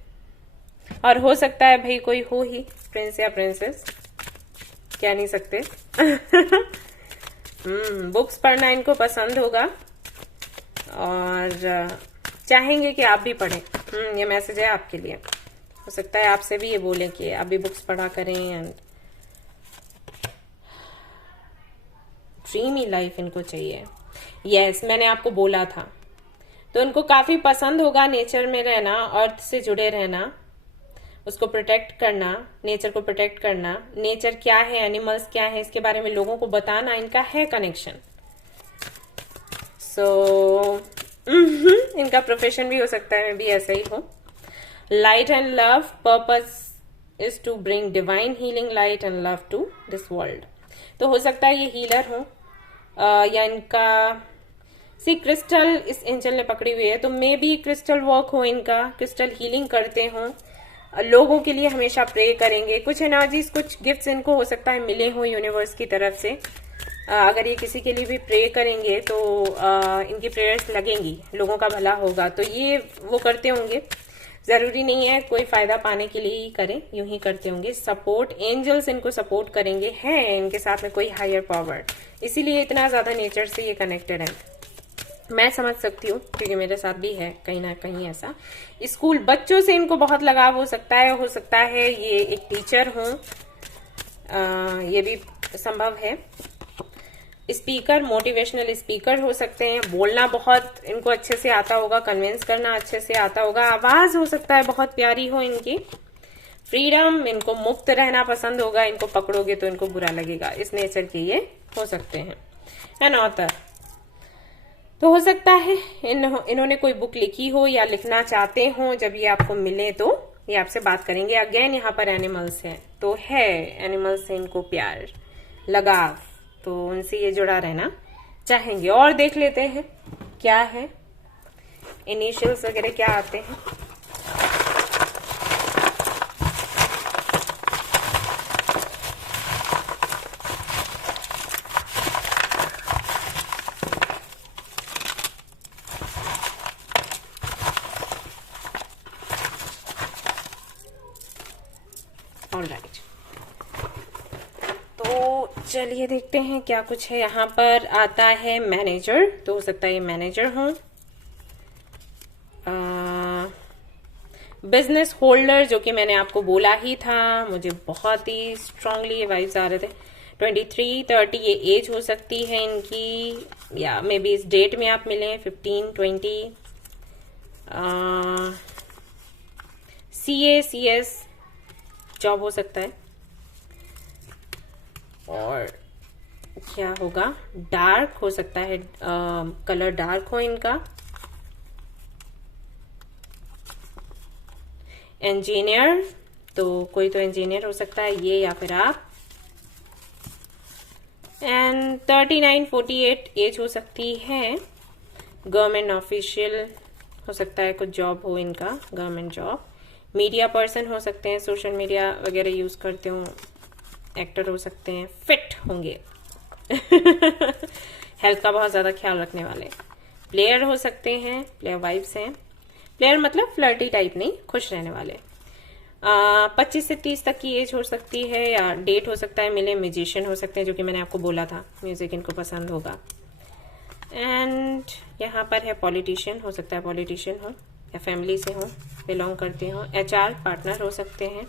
और हो सकता है भाई कोई हो ही प्रिंस या प्रिंसेस, कह नहीं सकते। बुक्स पढ़ना इनको पसंद होगा, और चाहेंगे कि आप भी पढ़ें। ये मैसेज है आपके लिए। हो सकता है आपसे भी ये बोले कि आप भी बुक्स पढ़ा करें। एंड ड्रीमी लाइफ इनको चाहिए। यस, मैंने आपको बोला था। तो इनको काफी पसंद होगा नेचर में रहना, अर्थ से जुड़े रहना, उसको प्रोटेक्ट करना, नेचर को प्रोटेक्ट करना। नेचर क्या है, एनिमल्स क्या है, इसके बारे में लोगों को बताना, इनका है कनेक्शन। सो इनका प्रोफेशन भी हो सकता है, मैं भी ऐसा ही हो। Light and love, purpose is to bring divine healing light and love to this world. तो हो सकता है ये हीलर हो, या इनका क्रिस्टल इस एंजल ने पकड़ी हुई है, तो मे बी क्रिस्टल वर्क हो इनका, क्रिस्टल हीलिंग करते हो, लोगों के लिए हमेशा प्रे करेंगे। कुछ एनर्जीज, कुछ गिफ्ट्स इनको हो सकता है मिले हो यूनिवर्स की तरफ से। अगर ये किसी के लिए भी प्रे करेंगे तो इनकी प्रेयर्स लगेंगी, लोगों का भला होगा, तो ये वो करते होंगे। जरूरी नहीं है कोई फायदा पाने के लिए ही करें, यूं ही करते होंगे। सपोर्ट, एंजल्स इनको सपोर्ट करेंगे, है इनके साथ में कोई हायर पावर, इसीलिए इतना ज्यादा नेचर से ये कनेक्टेड है। मैं समझ सकती हूँ, क्योंकि मेरे साथ भी है कहीं ना कहीं ऐसा। स्कूल, बच्चों से इनको बहुत लगाव हो सकता है ये एक टीचर हो, ये भी संभव है। स्पीकर, मोटिवेशनल स्पीकर हो सकते हैं। बोलना बहुत इनको अच्छे से आता होगा, कन्विंस करना अच्छे से आता होगा। आवाज हो सकता है बहुत प्यारी हो इनकी। फ्रीडम, इनको मुक्त रहना पसंद होगा, इनको पकड़ोगे तो इनको बुरा लगेगा, इस नेचर के ये हो सकते हैं। एन ऑथर, तो हो सकता है इन्होंने कोई बुक लिखी हो या लिखना चाहते हो। जब ये आपको मिले तो ये आपसे बात करेंगे। अगेन यहाँ पर एनिमल्स है, तो है एनिमल्स से इनको प्यार, लगाव, तो उनसे ये जुड़ा रहना चाहेंगे। और देख लेते हैं क्या है, इनिशियल्स वगैरह क्या आते हैं। ऑलराइट, तो चलिए देखते हैं क्या कुछ है। यहाँ पर आता है मैनेजर, तो हो सकता है ये मैनेजर हो। बिजनेस होल्डर, जो कि मैंने आपको बोला ही था, मुझे बहुत ही स्ट्रांगली ये वाइब्स आ रहे थे। 23, 30 ये एज हो सकती है इनकी, या मे बी इस डेट में आप मिले। 15, 20, CA, CS जॉब हो सकता है। और क्या होगा, डार्क हो सकता है, कलर डार्क हो इनका। इंजीनियर, तो कोई तो इंजीनियर हो सकता है ये या फिर आप। एंड 39, 48 एज हो सकती है। गवर्नमेंट ऑफिशियल हो सकता है, कुछ जॉब हो इनका, गवर्नमेंट जॉब। मीडिया पर्सन हो सकते हैं, सोशल मीडिया वगैरह यूज करते हो। एक्टर हो सकते हैं, फिट होंगे हेल्थ का बहुत ज्यादा ख्याल रखने वाले। प्लेयर हो सकते हैं, प्लेयर वाइब्स हैं। प्लेयर मतलब फ्लर्टी टाइप नहीं, खुश रहने वाले। 25 से 30 तक की एज हो सकती है, या डेट हो सकता है मिले। म्यूजिशियन हो सकते हैं, जो कि मैंने आपको बोला था म्यूजिक इनको पसंद होगा। एंड यहाँ पर है पॉलिटिशियन, हो सकता है पॉलिटिशियन हो या फैमिली से हो, बिलोंग करते हो। HR पार्टनर हो सकते हैं।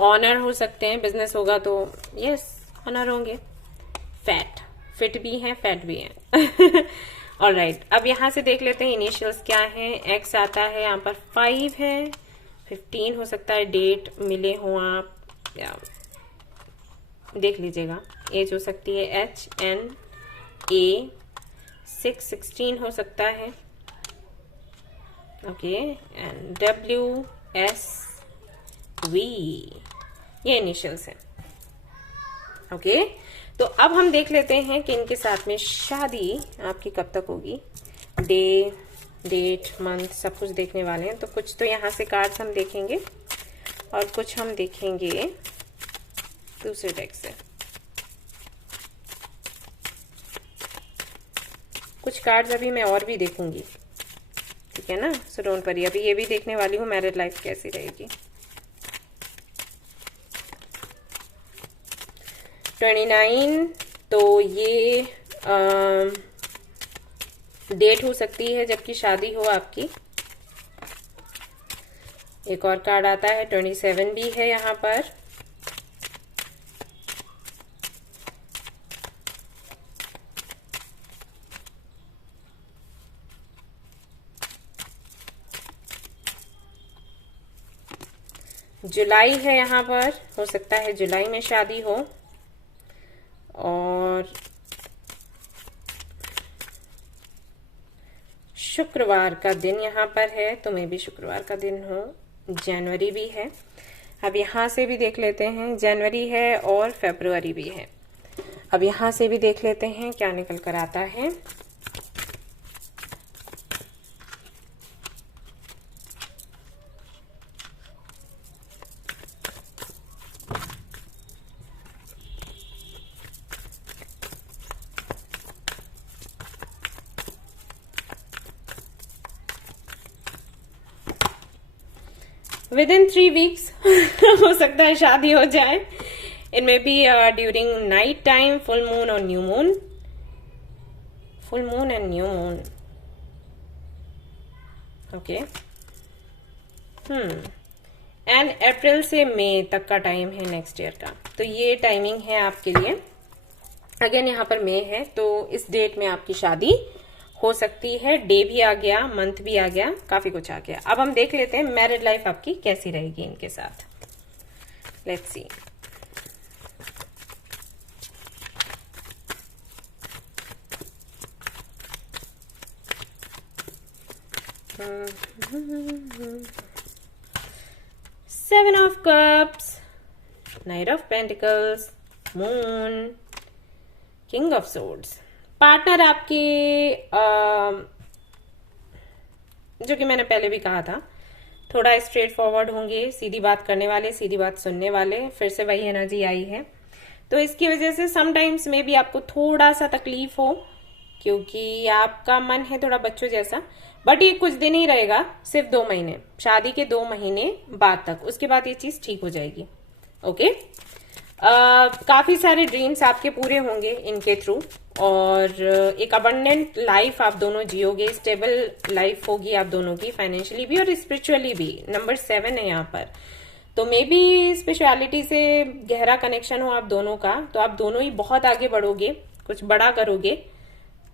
ऑनर हो सकते हैं, बिजनेस होगा तो यस ऑनर होंगे। फिट भी हैं, फैट भी हैं ऑलराइट, अब यहां से देख लेते हैं इनिशियल्स क्या हैं। X आता है, यहाँ पर 5 है। 15 हो सकता है, डेट मिले हो आप, या देख लीजिएगा। एज हो सकती है HNA। 16 हो सकता है, ओके। एंड WSV ये इनिशियल्स हैं, ओके। तो अब हम देख लेते हैं कि इनके साथ में शादी आपकी कब तक होगी। डे, डेट, मंथ सब कुछ देखने वाले हैं। तो कुछ तो यहाँ से कार्ड्स हम देखेंगे और कुछ हम देखेंगे दूसरे डेक से। कुछ कार्ड्स अभी मैं और भी देखूंगी, ठीक है ना, सो डोंट वरी। अभी ये भी देखने वाली हूँ मैरिड लाइफ कैसी रहेगी। 29, तो ये डेट हो सकती है जबकि शादी हो आपकी। एक और कार्ड आता है 27 भी है यहाँ पर। जुलाई है यहाँ पर, हो सकता है जुलाई में शादी हो। और शुक्रवार का दिन यहाँ पर है, तो मे भी शुक्रवार का दिन हो। जनवरी भी है, अब यहाँ से भी देख लेते हैं। जनवरी है और फरवरी भी है। अब यहाँ से भी देख लेते हैं क्या निकल कर आता है। विदिन 3 वीक्स हो सकता है शादी हो जाए। It may be during night time, full moon और new moon. Full moon and new moon, okay. And April से मई तक का टाइम है नेक्स्ट ईयर का, तो ये टाइमिंग है आपके लिए। अगेन यहाँ पर मई है, तो इस डेट में आपकी शादी हो सकती है। डे भी आ गया, मंथ भी आ गया, काफी कुछ आ गया। अब हम देख लेते हैं मैरिड लाइफ आपकी कैसी रहेगी इनके साथ। Let's see. Seven of Cups, Knight of Pentacles, moon, king of swords. Partner आपके जो कि मैंने पहले भी कहा था, थोड़ा स्ट्रेट फॉरवर्ड होंगे, सीधी बात करने वाले, सीधी बात सुनने वाले। फिर से वही एनर्जी आई है, तो इसकी वजह से समटाइम्स में भी आपको थोड़ा सा तकलीफ हो, क्योंकि आपका मन है थोड़ा बच्चों जैसा। बट ये कुछ दिन ही रहेगा, सिर्फ 2 महीने, शादी के 2 महीने बाद तक। उसके बाद ये चीज ठीक हो जाएगी। ओके। काफी सारे ड्रीम्स आपके पूरे होंगे इनके थ्रू, और एक अबंडेंट लाइफ आप दोनों जियोगे, स्टेबल लाइफ होगी आप दोनों की, फाइनेंशियली भी और स्पिरिचुअली भी। नंबर 7 है यहाँ पर, तो मे बी स्पिरिचुअलिटी से गहरा कनेक्शन हो आप दोनों का, तो आप दोनों ही बहुत आगे बढ़ोगे, कुछ बड़ा करोगे।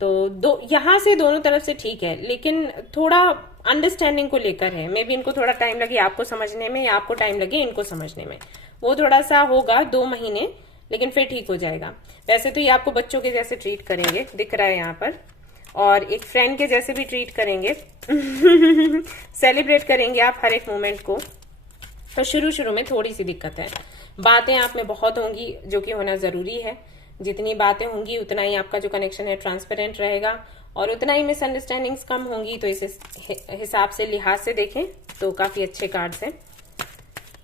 तो यहां से दोनों तरफ से ठीक है, लेकिन थोड़ा अंडरस्टैंडिंग को लेकर है। मे बी इनको थोड़ा टाइम लगे आपको समझने में, या आपको टाइम लगे इनको समझने में। वो थोड़ा सा होगा 2 महीने, लेकिन फिर ठीक हो जाएगा। वैसे तो ये आपको बच्चों के जैसे ट्रीट करेंगे, दिख रहा है यहाँ पर, और एक फ्रेंड के जैसे भी ट्रीट करेंगे। सेलिब्रेट करेंगे आप हर एक मोमेंट को। तो शुरू में थोड़ी सी दिक्कत है, बातें आप में बहुत होंगी, जो कि होना जरूरी है। जितनी बातें होंगी उतना ही आपका जो कनेक्शन है ट्रांसपेरेंट रहेगा, और उतना ही मिसअंडरस्टैंडिंग्स कम होंगी। तो इस हिसाब से, लिहाज से देखें तो काफी अच्छे कार्ड्स हैं।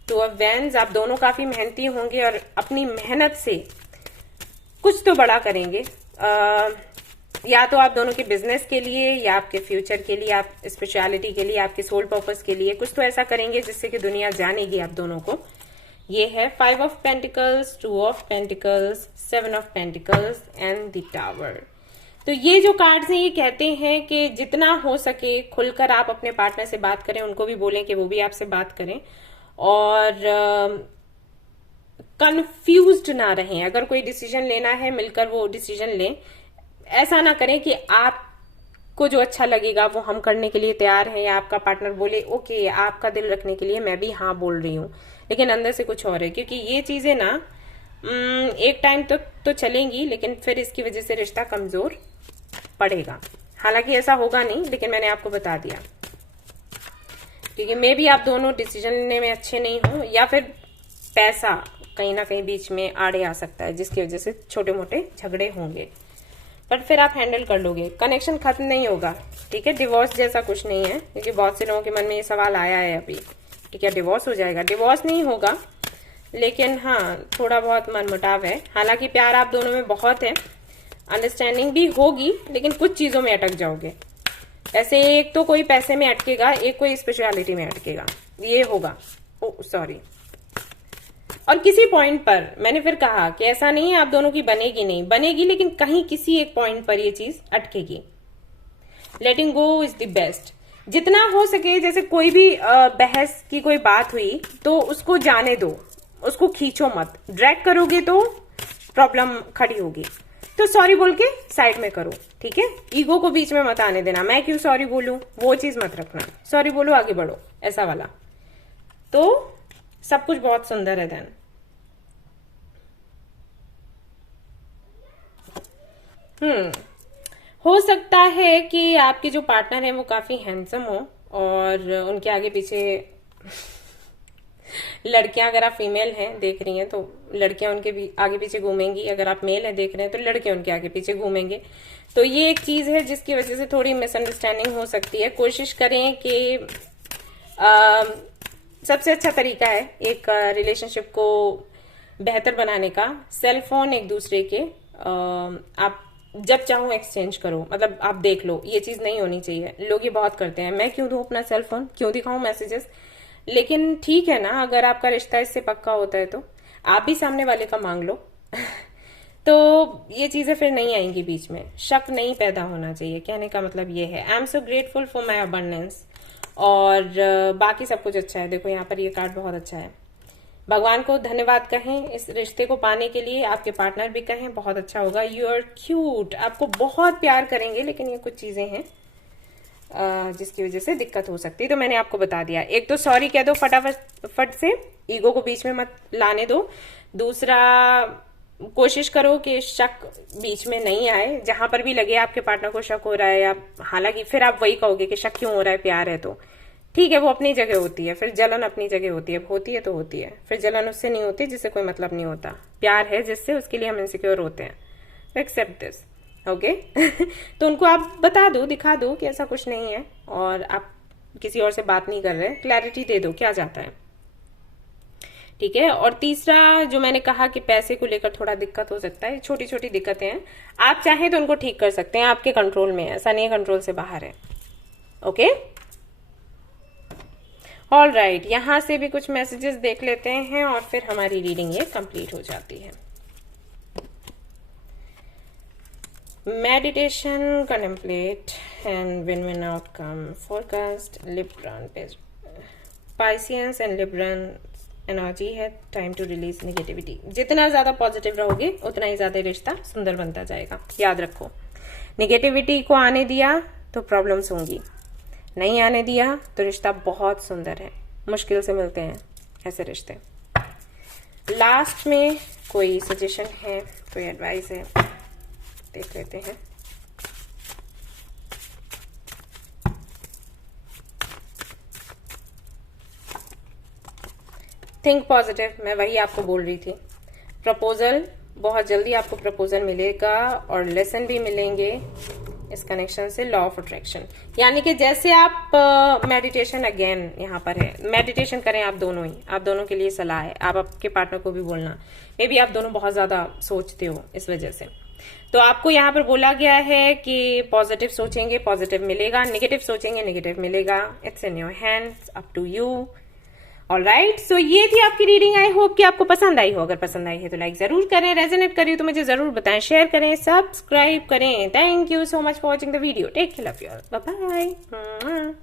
तो अब वैंस, आप दोनों काफी मेहनती होंगे और अपनी मेहनत से कुछ तो बड़ा करेंगे। या तो आप दोनों के बिजनेस के लिए, या आपके फ्यूचर के लिए, आप स्पेशलिटी के लिए, आपके सोल पर्पस के लिए कुछ तो ऐसा करेंगे जिससे कि दुनिया जानेगी आप दोनों को। ये है 5 of pentacles, 2 of pentacles, 7 of pentacles and the tower. तो ये जो कार्ड्स हैं ये कहते हैं कि जितना हो सके खुलकर आप अपने पार्टनर से बात करें, उनको भी बोलें कि वो भी आपसे बात करें, और कंफ्यूज्ड ना रहें। अगर कोई डिसीजन लेना है मिलकर वो डिसीजन लें। ऐसा ना करें कि आपको जो अच्छा लगेगा वो हम करने के लिए तैयार हैं, या आपका पार्टनर बोले ओके आपका दिल रखने के लिए मैं भी हाँ बोल रही हूँ, लेकिन अंदर से कुछ और है। क्योंकि ये चीजें ना एक टाइम तक तो चलेंगी, लेकिन फिर इसकी वजह से रिश्ता कमजोर पड़ेगा। हालांकि ऐसा होगा नहीं, लेकिन मैंने आपको बता दिया, क्योंकि मे भी आप दोनों डिसीजन लेने में अच्छे नहीं हो, या फिर पैसा कहीं ना कहीं बीच में आड़े आ सकता है, जिसकी वजह से छोटे मोटे झगड़े होंगे। पर फिर आप हैंडल कर लोगे, कनेक्शन खत्म नहीं होगा। ठीक है, डिवोर्स जैसा कुछ नहीं है, क्योंकि बहुत से लोगों के मन में ये सवाल आया है अभी कि क्या डिवोर्स हो जाएगा। डिवोर्स नहीं होगा, लेकिन हाँ थोड़ा बहुत मनमुटाव है। हालांकि प्यार आप दोनों में बहुत है, अंडरस्टैंडिंग भी होगी, लेकिन कुछ चीजों में अटक जाओगे। ऐसे एक तो कोई पैसे में अटकेगा, एक कोई स्पेशलिटी में अटकेगा, ये होगा। ओ सॉरी। और किसी पॉइंट पर मैंने फिर कहा कि ऐसा नहीं है आप दोनों की बनेगी, नहीं बनेगी, लेकिन कहीं किसी एक पॉइंट पर ये चीज अटकेगी। लेटिंग गो इज द बेस्ट। जितना हो सके, जैसे कोई भी बहस की कोई बात हुई तो उसको जाने दो, उसको खींचो मत। ड्रैग करोगे तो प्रॉब्लम खड़ी होगी। तो सॉरी बोल के साइड में करो, ठीक है। ईगो को बीच में मत आने देना, मैं क्यों सॉरी बोलूं, वो चीज मत रखना। सॉरी बोलो, आगे बढ़ो, ऐसा वाला। तो सब कुछ बहुत सुंदर है देन। हो सकता है कि आपके जो पार्टनर है वो काफी हैंडसम हो, और उनके आगे पीछे लड़कियां, अगर आप फीमेल हैं देख रही हैं तो लड़कियां उनके भी आगे पीछे घूमेंगी। अगर आप मेल हैं देख रहे हैं तो लड़के उनके आगे पीछे घूमेंगे। तो ये एक चीज है जिसकी वजह से थोड़ी मिसअंडरस्टैंडिंग हो सकती है। कोशिश करें कि सबसे अच्छा तरीका है एक रिलेशनशिप को बेहतर बनाने का, सेल फोन एक दूसरे के आप जब चाहो एक्सचेंज करो। मतलब आप देख लो, ये चीज नहीं होनी चाहिए। लोग ये बहुत करते हैं, मैं क्यों दूं अपना सेल फोन, क्यों दिखाऊं मैसेजेस। लेकिन ठीक है ना, अगर आपका रिश्ता इससे पक्का होता है तो आप भी सामने वाले का मांग लो। तो ये चीजें फिर नहीं आएंगी बीच में, शक नहीं पैदा होना चाहिए। कहने का मतलब ये है। I am so grateful for my abundance, और बाकी सब कुछ अच्छा है। देखो यहाँ पर ये कार्ड बहुत अच्छा है। भगवान को धन्यवाद कहें इस रिश्ते को पाने के लिए, आपके पार्टनर भी कहें बहुत अच्छा होगा। यू आर क्यूट, आपको बहुत प्यार करेंगे, लेकिन ये कुछ चीजें हैं जिसकी वजह से दिक्कत हो सकती है। तो मैंने आपको बता दिया। एक तो सॉरी कह दो फटाफट से, ईगो को बीच में मत लाने दो। दूसरा, कोशिश करो कि शक बीच में नहीं आए। जहां पर भी लगे आपके पार्टनर को शक हो रहा है, या हालांकि फिर आप वही कहोगे कि शक क्यों हो रहा है, प्यार है तो ठीक है, वो अपनी जगह होती है, फिर जलन अपनी जगह होती है, होती है तो होती है, फिर जलन उससे नहीं होती जिससे कोई मतलब नहीं होता, प्यार है जिससे, उसके लिए हम इनसिक्योर होते हैं। Accept this, okay. तो उनको आप बता दो, दिखा दो कि ऐसा कुछ नहीं है और आप किसी और से बात नहीं कर रहे, क्लैरिटी दे दो क्या जाता है, ठीक है। और तीसरा जो मैंने कहा कि पैसे को लेकर थोड़ा दिक्कत हो सकता है, छोटी छोटी दिक्कतें हैं, आप चाहें तो उनको ठीक कर सकते हैं, आपके कंट्रोल में है, ऐसा नहीं है कंट्रोल से बाहर है, ओके। ऑल राइट, यहां से भी कुछ मैसेजेस देख लेते हैं और फिर हमारी रीडिंग ये कंप्लीट हो जाती है। Meditation, contemplate and win-win outcome, forecast, Libran, Pisceans and Libran energy है, टाइम टू रिलीज नेगेटिविटी। जितना ज्यादा पॉजिटिव रहोगे उतना ही ज्यादा रिश्ता सुंदर बनता जाएगा, याद रखो। नेगेटिविटी को आने दिया तो प्रॉब्लम्स होंगी, नहीं आने दिया तो रिश्ता बहुत सुंदर है, मुश्किल से मिलते हैं ऐसे रिश्ते। लास्ट में कोई सजेशन है, कोई एडवाइस है, देख लेते हैं। थिंक पॉजिटिव, मैं वही आपको बोल रही थी। प्रपोजल, बहुत जल्दी आपको प्रपोजल मिलेगा और लेसन भी मिलेंगे इस कनेक्शन से, लॉ ऑफ अट्रैक्शन। यानी कि जैसे आप मेडिटेशन, अगेन यहाँ पर है, मेडिटेशन करें आप दोनों ही, आप दोनों के लिए सलाह है, आप आपके पार्टनर को भी बोलना, मे बी आप दोनों बहुत ज्यादा सोचते हो इस वजह से। तो आपको यहाँ पर बोला गया है कि पॉजिटिव सोचेंगे पॉजिटिव मिलेगा, नेगेटिव सोचेंगे नेगेटिव मिलेगा, it's in your hands, up to you. Alright, so ये थी आपकी रीडिंग। आई होप कि आपको पसंद आई हो, अगर पसंद आई है तो लाइक जरूर करें, रेजोनेट करिए तो मुझे जरूर बताएं, शेयर करें, सब्सक्राइब करें। Thank you so much for watching the video, take care, love you all, bye bye.